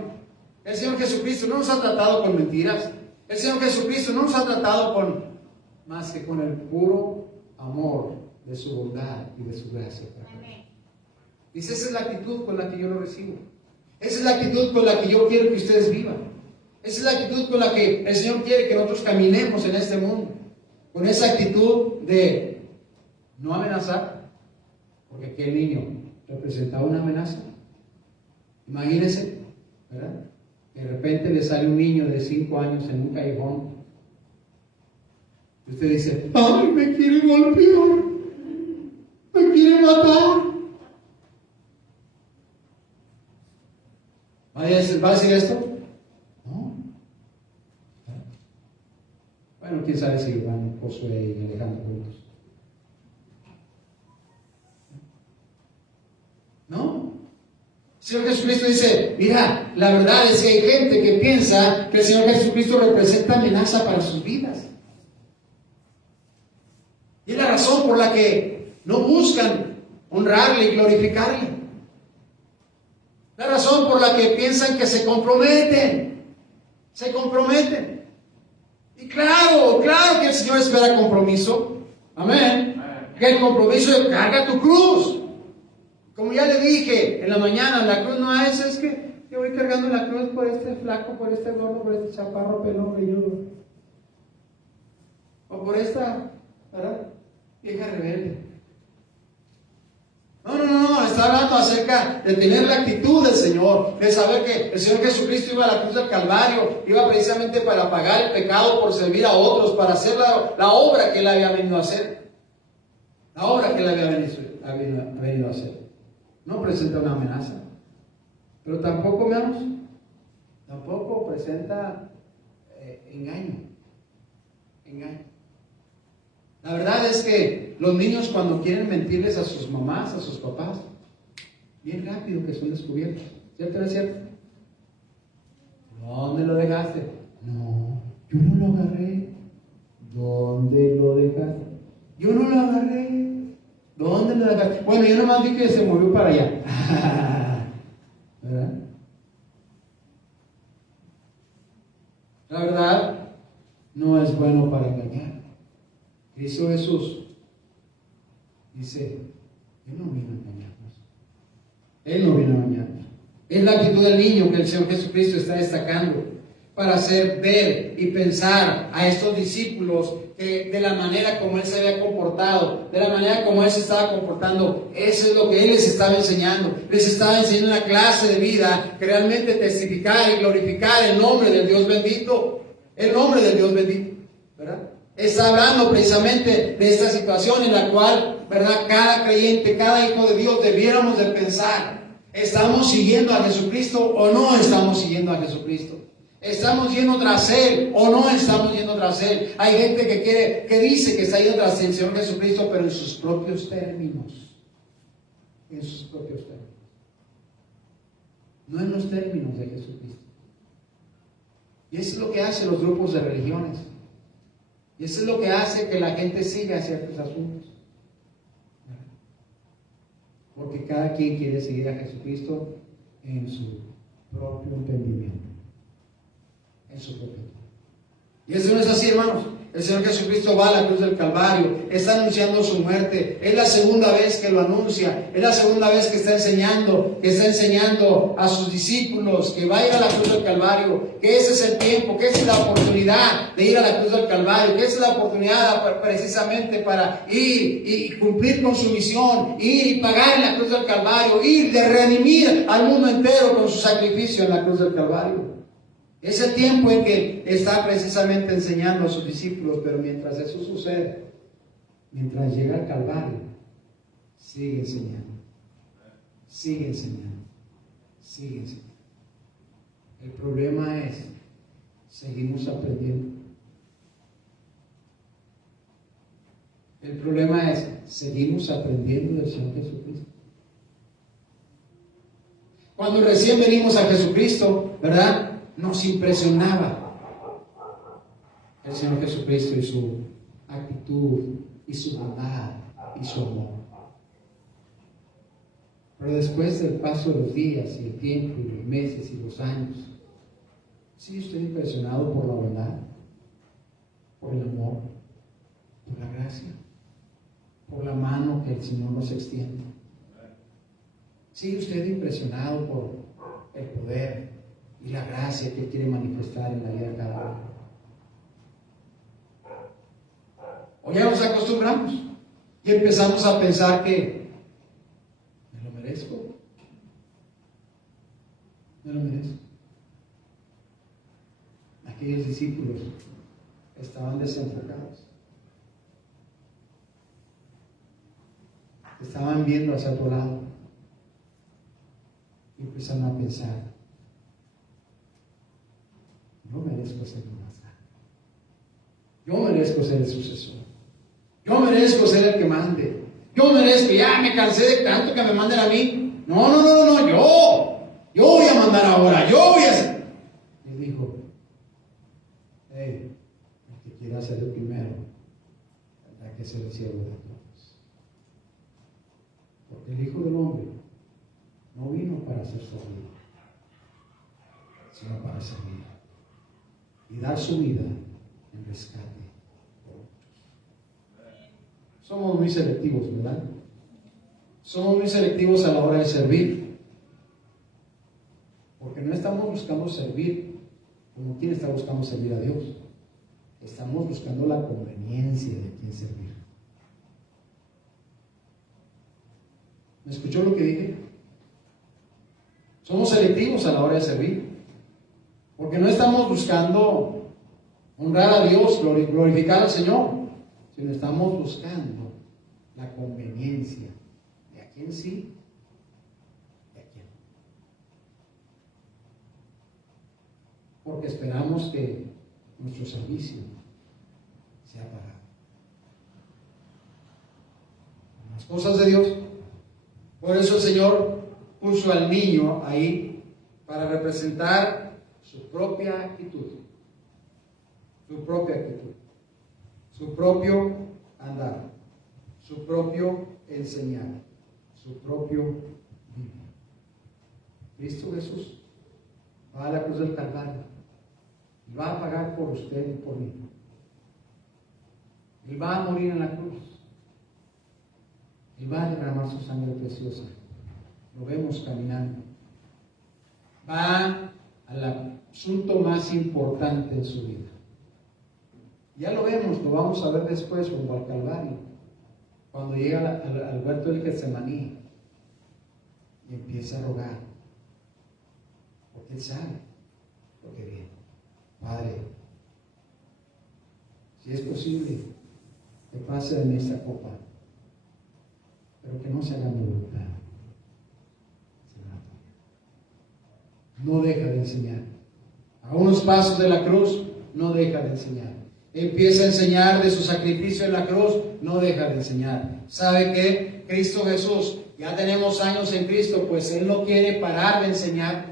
El Señor Jesucristo no nos ha tratado con mentiras. El Señor Jesucristo no nos ha tratado más que con el puro amor de su bondad y de su gracia. Dice, esa es la actitud con la que yo lo recibo. Esa es la actitud con la que yo quiero que ustedes vivan. Esa es la actitud con la que el Señor quiere que nosotros caminemos en este mundo. Con esa actitud de no amenazar, porque aquel niño representaba una amenaza. Imagínense, ¿verdad? Que de repente le sale un niño de 5 años en un callejón. Y usted dice, ¡ay, me quiere golpear! ¡Me quiere matar! ¿Va a decir esto? No. Bueno, quién sabe si van Josué y Alejandro juntos. ¿No? El Señor Jesucristo dice, mira, la verdad es que hay gente que piensa que el Señor Jesucristo representa amenaza para sus vidas. Y es la razón por la que no buscan honrarle y glorificarle. La razón por la que piensan que se comprometen. Se comprometen. Y claro que el Señor espera compromiso. Amén. Que el compromiso es carga tu cruz. Como ya le dije en la mañana, la cruz no es que yo voy cargando la cruz por este flaco, por este gordo, por este chaparro, pelón, velludo. O por esta, ¿verdad? Vieja rebelde. No, está hablando acerca de tener la actitud del Señor, de saber que el Señor Jesucristo iba a la cruz del Calvario, iba precisamente para pagar el pecado por servir a otros, para hacer la obra que Él había venido a hacer. La obra que Él había venido a hacer. No presenta una amenaza, pero tampoco, hermanos, tampoco presenta engaño. La verdad es que los niños, cuando quieren mentirles a sus mamás, a sus papás, bien rápido que son descubiertos. ¿Cierto o no es cierto? ¿Dónde lo dejaste? No, yo no lo agarré. ¿Dónde lo dejaste? Yo no lo agarré. ¿Dónde lo dejaste? Bueno, yo nomás vi que se movió para allá. ¿Verdad? La verdad no es bueno para engañar. Cristo Jesús dice, Él no vino a engañarnos. Él no vino a engañarnos. Es la actitud del niño que el Señor Jesucristo está destacando para hacer ver y pensar a estos discípulos que de la manera como Él se había comportado, de la manera como Él se estaba comportando, eso es lo que Él les estaba enseñando. Les estaba enseñando una clase de vida que realmente testificar y glorificar el nombre del Dios bendito. El nombre del Dios bendito, ¿verdad? Está hablando precisamente de esta situación en la cual, ¿verdad?, cada creyente, cada hijo de Dios debiéramos de pensar, ¿estamos siguiendo a Jesucristo o no estamos siguiendo a Jesucristo? ¿Estamos yendo tras Él o no estamos yendo tras Él? Hay gente que dice que está yendo tras el Señor Jesucristo, pero en sus propios términos. En sus propios términos. No en los términos de Jesucristo. Y eso es lo que hacen los grupos de religiones. Y eso es lo que hace que la gente siga ciertos asuntos. Porque cada quien quiere seguir a Jesucristo en su propio entendimiento. En su propio entendimiento. Y eso no es así, hermanos. El Señor Jesucristo va a la cruz del Calvario, está anunciando su muerte. Es la segunda vez que lo anuncia, es la segunda vez que está enseñando a sus discípulos que va a ir a la cruz del Calvario, que ese es el tiempo, que esa es la oportunidad de ir a la cruz del Calvario, que esa es la oportunidad precisamente para ir y cumplir con su misión, ir y pagar en la cruz del Calvario, ir de redimir al mundo entero con su sacrificio en la cruz del Calvario. Es el tiempo en que está precisamente enseñando a sus discípulos, pero mientras eso sucede, mientras llega al Calvario, sigue enseñando, sigue enseñando, sigue enseñando. El problema es, seguimos aprendiendo. El problema es, seguimos aprendiendo del Señor Jesucristo. Cuando recién venimos a Jesucristo, ¿verdad?, nos impresionaba el Señor Jesucristo y su actitud y su bondad y su amor. Pero después del paso de los días y el tiempo y los meses y los años, ¿sigue usted impresionado por la bondad, por el amor, por la gracia, por la mano que el Señor nos extiende? ¿Sigue usted impresionado por el poder y la gracia que Él quiere manifestar en la vida de cada uno? O ya nos acostumbramos y empezamos a pensar que me lo merezco. Me lo merezco. Aquellos discípulos estaban desenfocados. Estaban viendo hacia otro lado y empezaron a pensar: yo merezco ser el más grande. Yo merezco ser el sucesor. Yo merezco ser el que mande. Yo merezco, ya me cansé de tanto que me manden a mí. No, yo voy a mandar ahora, yo voy a hacer. Y dijo: hey, el que quiera ser el primero, tendrá que ser el siervo de todos. Porque el Hijo del Hombre no vino para para ser servido, sino para servir y dar su vida en rescate por otros. Somos muy selectivos, ¿verdad? Somos muy selectivos a la hora de servir, porque no estamos buscando servir como quien está buscando servir a Dios. Estamos buscando la conveniencia de quien servir. ¿Me escuchó lo que dije? Somos selectivos a la hora de servir, porque no estamos buscando honrar a Dios, glorificar al Señor, sino estamos buscando la conveniencia de a quién sí y a quién no. Porque esperamos que nuestro servicio sea pagado. Las cosas de Dios. Por eso el Señor puso al niño ahí para representar su propia actitud, su propio andar, su propio enseñar, su propio vivir. Cristo Jesús va a la cruz del Calvario y va a pagar por usted y por mí. Él va a morir en la cruz. Él va a derramar su sangre preciosa. Lo vemos caminando. Va al asunto más importante en su vida. Ya lo vemos, lo vamos a ver después rumbo al Calvario. Cuando llega al huerto del Getsemaní y empieza a rogar. Porque él sabe lo que viene. Padre, si es posible, que pase de mí esta copa, pero que no se haga mi voluntad, sino la tuya. No deja de enseñar. A unos pasos de la cruz, no deja de enseñar. Empieza a enseñar de su sacrificio en la cruz, no deja de enseñar. ¿Sabe qué? Cristo Jesús, ya tenemos años en Cristo, pues Él no quiere parar de enseñar.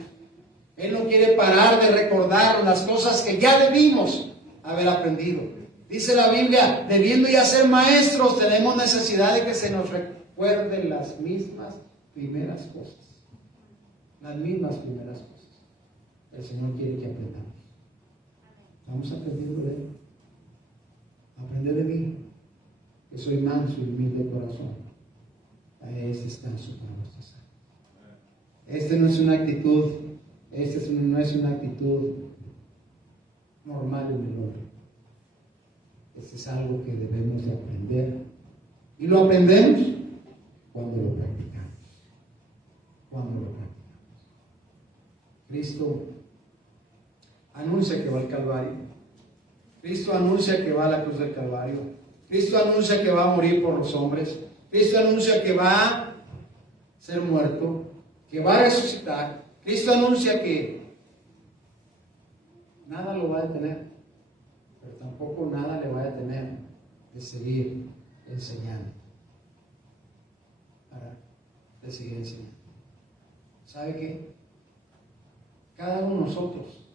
Él no quiere parar de recordar las cosas que ya debimos haber aprendido. Dice la Biblia, debiendo ya ser maestros, tenemos necesidad de que se nos recuerden las mismas primeras cosas. Las mismas primeras cosas. El Señor quiere que aprendamos. Vamos aprendiendo de Él. Aprende de mí, que soy manso y humilde de corazón. A este descanso para vuestras almas. Este no es una actitud, no es una actitud normal en el hombre. Este es algo que debemos de aprender. Y lo aprendemos cuando lo practicamos. Cuando lo practicamos. Cristo anuncia que va al Calvario. Cristo anuncia que va a la cruz del Calvario. Cristo anuncia que va a morir por los hombres. Cristo anuncia que va a ser muerto, que va a resucitar. Cristo anuncia que nada lo va a detener, pero tampoco nada le va a detener de seguir enseñando. De seguir enseñando. ¿Sabe qué? Cada uno de nosotros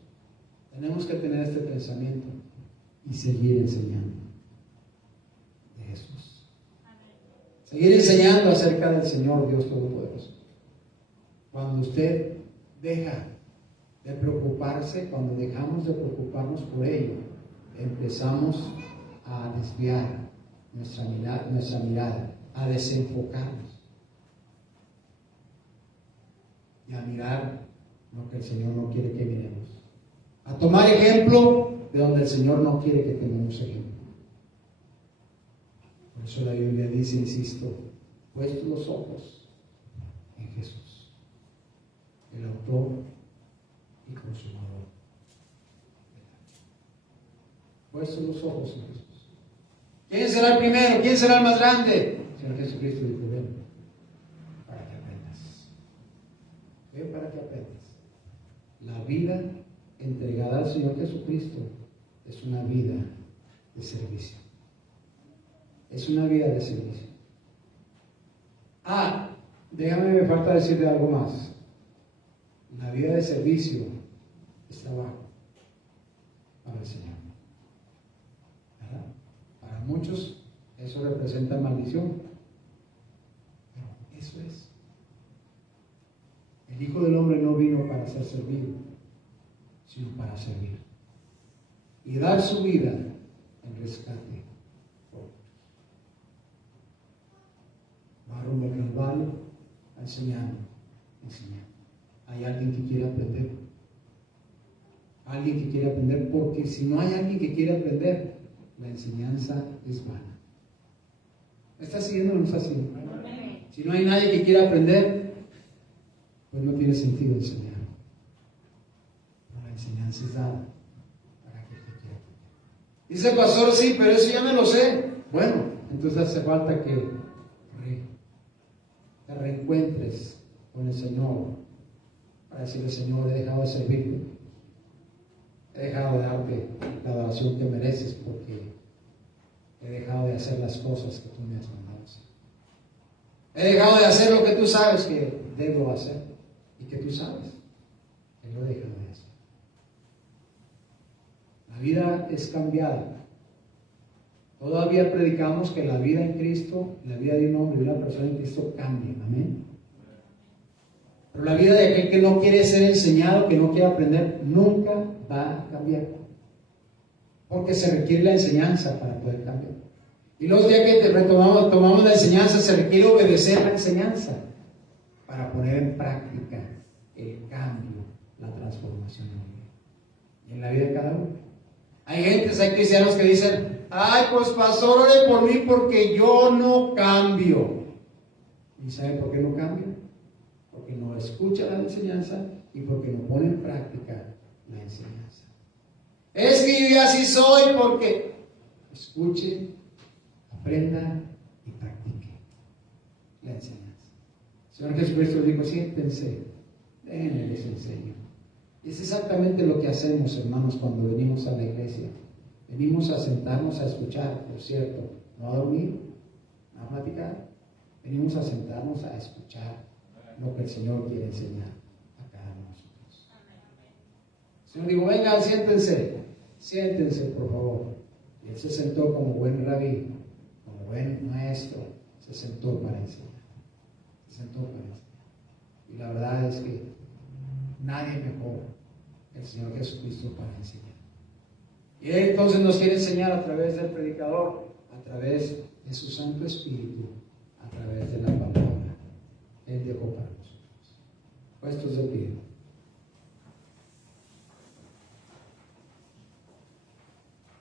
tenemos que tener este pensamiento y seguir enseñando de Jesús. Seguir enseñando acerca del Señor Dios Todopoderoso. Cuando usted deja de preocuparse, cuando dejamos de preocuparnos por ello, empezamos a desviar nuestra mirada, a desenfocarnos y a mirar lo que el Señor no quiere que miremos, a tomar ejemplo de donde el Señor no quiere que tengamos ejemplo. Por eso la Biblia dice, insisto, puestos los ojos en Jesús, el autor y consumador. Puestos los ojos en Jesús. ¿Quién será el primero? ¿Quién será el más grande? El Señor Jesucristo dijo, ven, para que aprendas. Ven para que aprendas. La vida entregada al Señor Jesucristo es una vida de servicio. Es una vida de servicio. Déjame, me falta decirle algo más. La vida de servicio es trabajo para el Señor. ¿Verdad? Para muchos eso representa maldición. Pero eso es. El El Hijo del Hombre no vino para ser servido, sino para servir y dar su vida en rescate. Va rumbo al Calvario a enseñar. Hay alguien que quiere aprender. Alguien que quiere aprender, porque si no hay alguien que quiere aprender, la enseñanza es vana. ¿Me está siguiendo o no está siguiendo? Si no hay nadie que quiera aprender, pues no tiene sentido enseñar. Pero la enseñanza es dada para que te quiera aprender. Dice el pastor, sí, pero eso ya me lo sé. Bueno, entonces hace falta que te reencuentres con el Señor para decirle: Señor, he dejado de servirte, he dejado de darte la adoración que mereces, porque he dejado de hacer las cosas que tú me has mandado hacer. He dejado de hacer lo que tú sabes que debo hacer y que tú sabes que lo he dejado de hacer. La vida es cambiada. Todavía predicamos que la vida en Cristo, la vida de un hombre y una persona en Cristo cambia. Amén. Pero la vida de aquel que no quiere ser enseñado, que no quiere aprender, nunca va a cambiar. Porque se requiere la enseñanza para poder cambiar. Y luego, ya que tomamos la enseñanza, se requiere obedecer la enseñanza para poner en práctica el cambio, la transformación en la vida. Y en la vida de cada uno. Hay cristianos que dicen: ay, pues pastor, ore por mí porque yo no cambio. ¿Y saben por qué no cambio? Porque no escucha la enseñanza y porque no pone en práctica la enseñanza. Es que yo ya así soy, porque escuche, aprenda y practique la enseñanza. El Señor Jesucristo dijo: siéntense, les enseño. Y es exactamente lo que hacemos, hermanos, cuando venimos a la iglesia. Venimos a sentarnos a escuchar, por cierto, no a dormir, no a platicar. Venimos a sentarnos a escuchar lo que el Señor quiere enseñar a cada uno de nosotros. El Señor dijo: vengan, siéntense, por favor. Y Él se sentó como buen rabí, como buen maestro, se sentó para enseñar. Y la verdad es que nadie mejor que el Señor Jesucristo para enseñar. Y Él entonces nos quiere enseñar a través del predicador, a través de su Santo Espíritu, a través de la palabra. Él dejó para nosotros. Puestos de pie.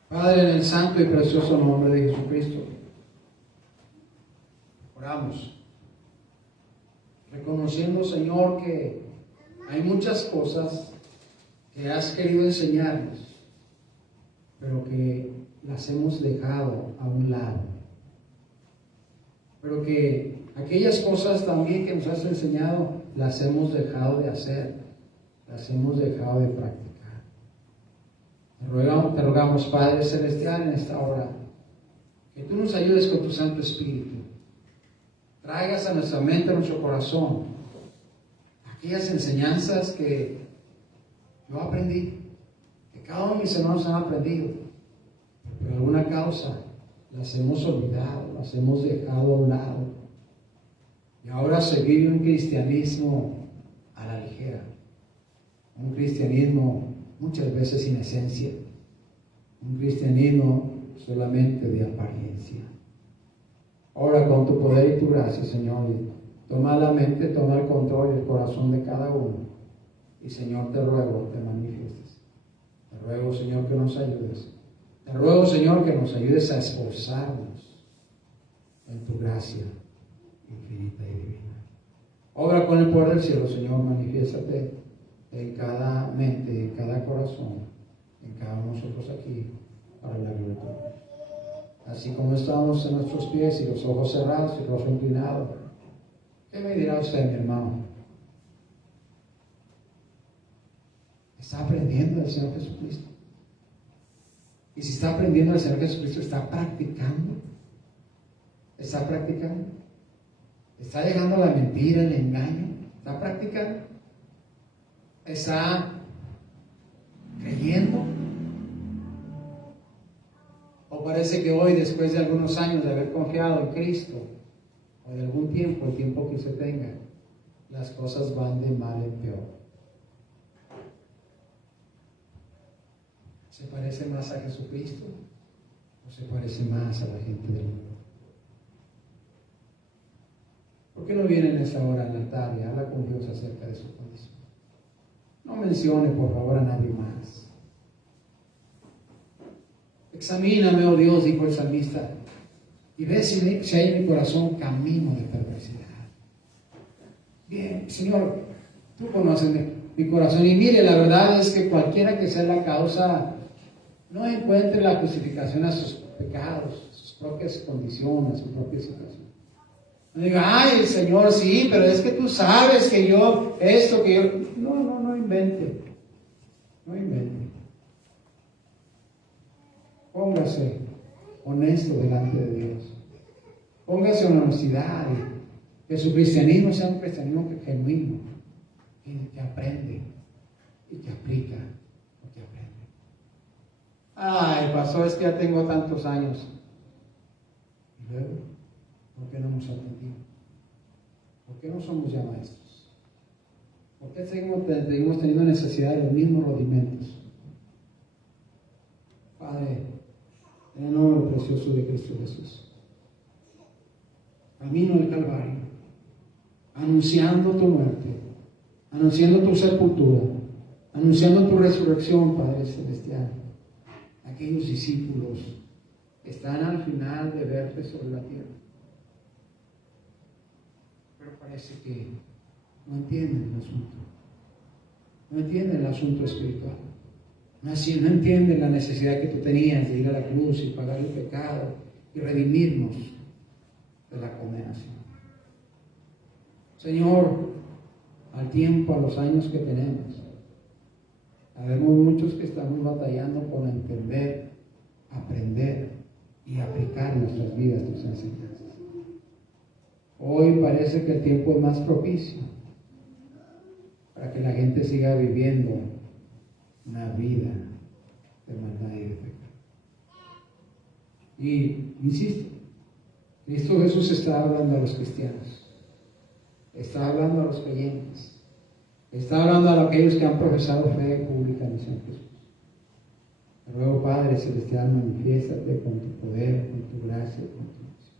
Padre, en el santo y precioso nombre de Jesucristo, oramos, reconociendo, Señor, que hay muchas cosas que has querido enseñarnos, pero que las hemos dejado a un lado. Pero que aquellas cosas también que nos has enseñado, las hemos dejado de hacer, las hemos dejado de practicar. Te rogamos, Padre Celestial, en esta hora, que tú nos ayudes con tu Santo Espíritu. Traigas a nuestra mente, a nuestro corazón, aquellas enseñanzas que yo aprendí, que cada uno de mis hermanos han aprendido, pero por alguna causa las hemos olvidado, las hemos dejado a un lado. Y ahora se vive un cristianismo a la ligera, un cristianismo muchas veces sin esencia, un cristianismo solamente de apariencia. Ahora, con tu poder y tu gracia, Señor, toma la mente, toma el control y el corazón de cada uno. Y, Señor, te ruego, te manifiestes. Te ruego, Señor, que nos ayudes. Te ruego, Señor, que nos ayudes a esforzarnos en tu gracia infinita y divina. Obra con el poder del cielo, Señor, manifiéstate en cada mente, en cada corazón, en cada uno de nosotros aquí, para la gloria de tu nombre. Así como estamos en nuestros pies y los ojos cerrados y el rostro inclinado, ¿qué me dirá usted, mi hermano? ¿Está aprendiendo del Señor Jesucristo? Y si está aprendiendo del Señor Jesucristo, ¿está practicando? ¿Está practicando? ¿Está dejando la mentira, el engaño? ¿Está practicando? ¿Está creyendo? ¿O parece que hoy, después de algunos años de haber confiado en Cristo, o de algún tiempo, el tiempo que usted tenga, las cosas van de mal en peor. ¿Se parece más a Jesucristo o se parece más a la gente del mundo? ¿Por qué no viene en esa hora al altar y habla con Dios acerca de su condición? No mencione, por favor, a nadie más. Examíname, oh Dios, dijo el salmista, y ve si hay en mi corazón camino de perversidad. Bien, Señor, tú conoces mi corazón, y mire, la verdad es que cualquiera que sea la causa, no encuentre la justificación a sus pecados, a sus propias condiciones, a su propia situación. No diga, ay, Señor, sí, pero es que tú sabes que yo, esto, que yo... No invente. No invente. Póngase honesto delante de Dios. Póngase en honestidad. Que su cristianismo sea un cristianismo genuino, que aprende y que aplica lo que aprende. Ay, pastor, es que ya tengo tantos años. Y luego, ¿por qué no hemos aprendido? ¿Por qué no somos ya maestros? ¿Por qué seguimos teniendo necesidad de los mismos rudimentos? Padre, en el nombre precioso de Cristo Jesús, camino del Calvario, anunciando tu muerte, anunciando tu sepultura, anunciando tu resurrección, Padre Celestial. Aquellos discípulos están al final de verte sobre la tierra, pero parece que no entienden el asunto. No entienden el asunto espiritual. No entienden la necesidad que tú tenías de ir a la cruz y pagar el pecado y redimirnos de la condenación. Señor, al tiempo, a los años que tenemos, sabemos muchos que estamos batallando por entender, aprender y aplicar en nuestras vidas tus enseñanzas. Hoy parece que el tiempo es más propicio para que la gente siga viviendo una vida de maldad y de pecado. Y insisto, Cristo Jesús está hablando a los cristianos, está hablando a los creyentes, está hablando a aquellos que han profesado fe pública en el Señor Jesús. Te ruego, Padre Celestial, manifiéstate con tu poder, con tu gracia, con tu unción.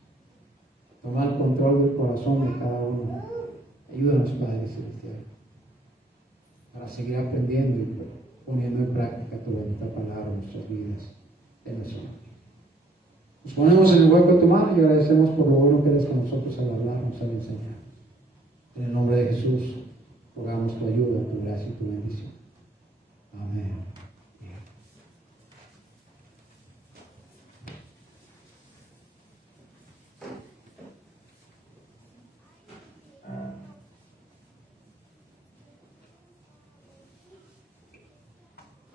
Toma el control del corazón de cada uno. Ayúdanos, Padre Celestial, para seguir aprendiendo y poniendo en práctica tu bendita palabra en nuestras vidas, en nuestro nombre. Nos ponemos en el hueco de tu mano y agradecemos por lo bueno que eres con nosotros al hablarnos, al enseñar. En el nombre de Jesús, rogamos tu ayuda, tu gracia y tu bendición. Amén.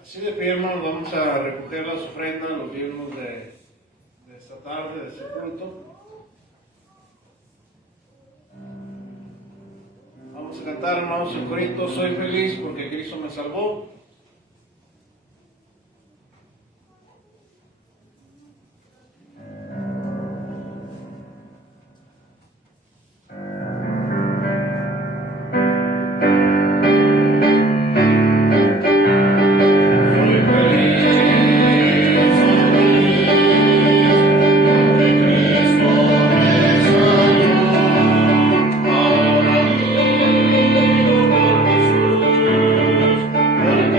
Así de pie, hermanos, vamos a recoger las ofrendas, los diezmos de esta tarde, de este culto. Vamos a cantar, hermanos, el corito, soy feliz porque Cristo me salvó. Por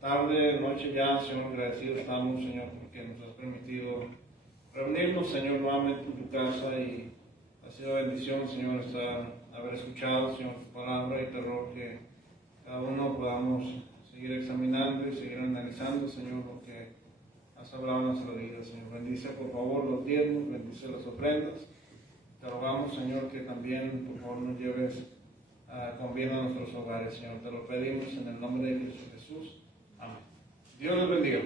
tarde, noche ya, Señor, agradecidos estamos, Señor, porque nos has permitido reunirnos, Señor, nuevamente en tu casa y ha sido bendición, Señor, haber escuchado, Señor, tu palabra y te ruego que cada uno podamos seguir examinando y seguir analizando, Señor, lo que has hablado en nuestra vida, Señor. Bendice, por favor, los diezmos, bendice las ofrendas. Te rogamos, Señor, que también, por favor, nos lleves con bien a nuestros hogares, Señor. Te lo pedimos en el nombre de Cristo Jesús. Amén. Dios les bendiga.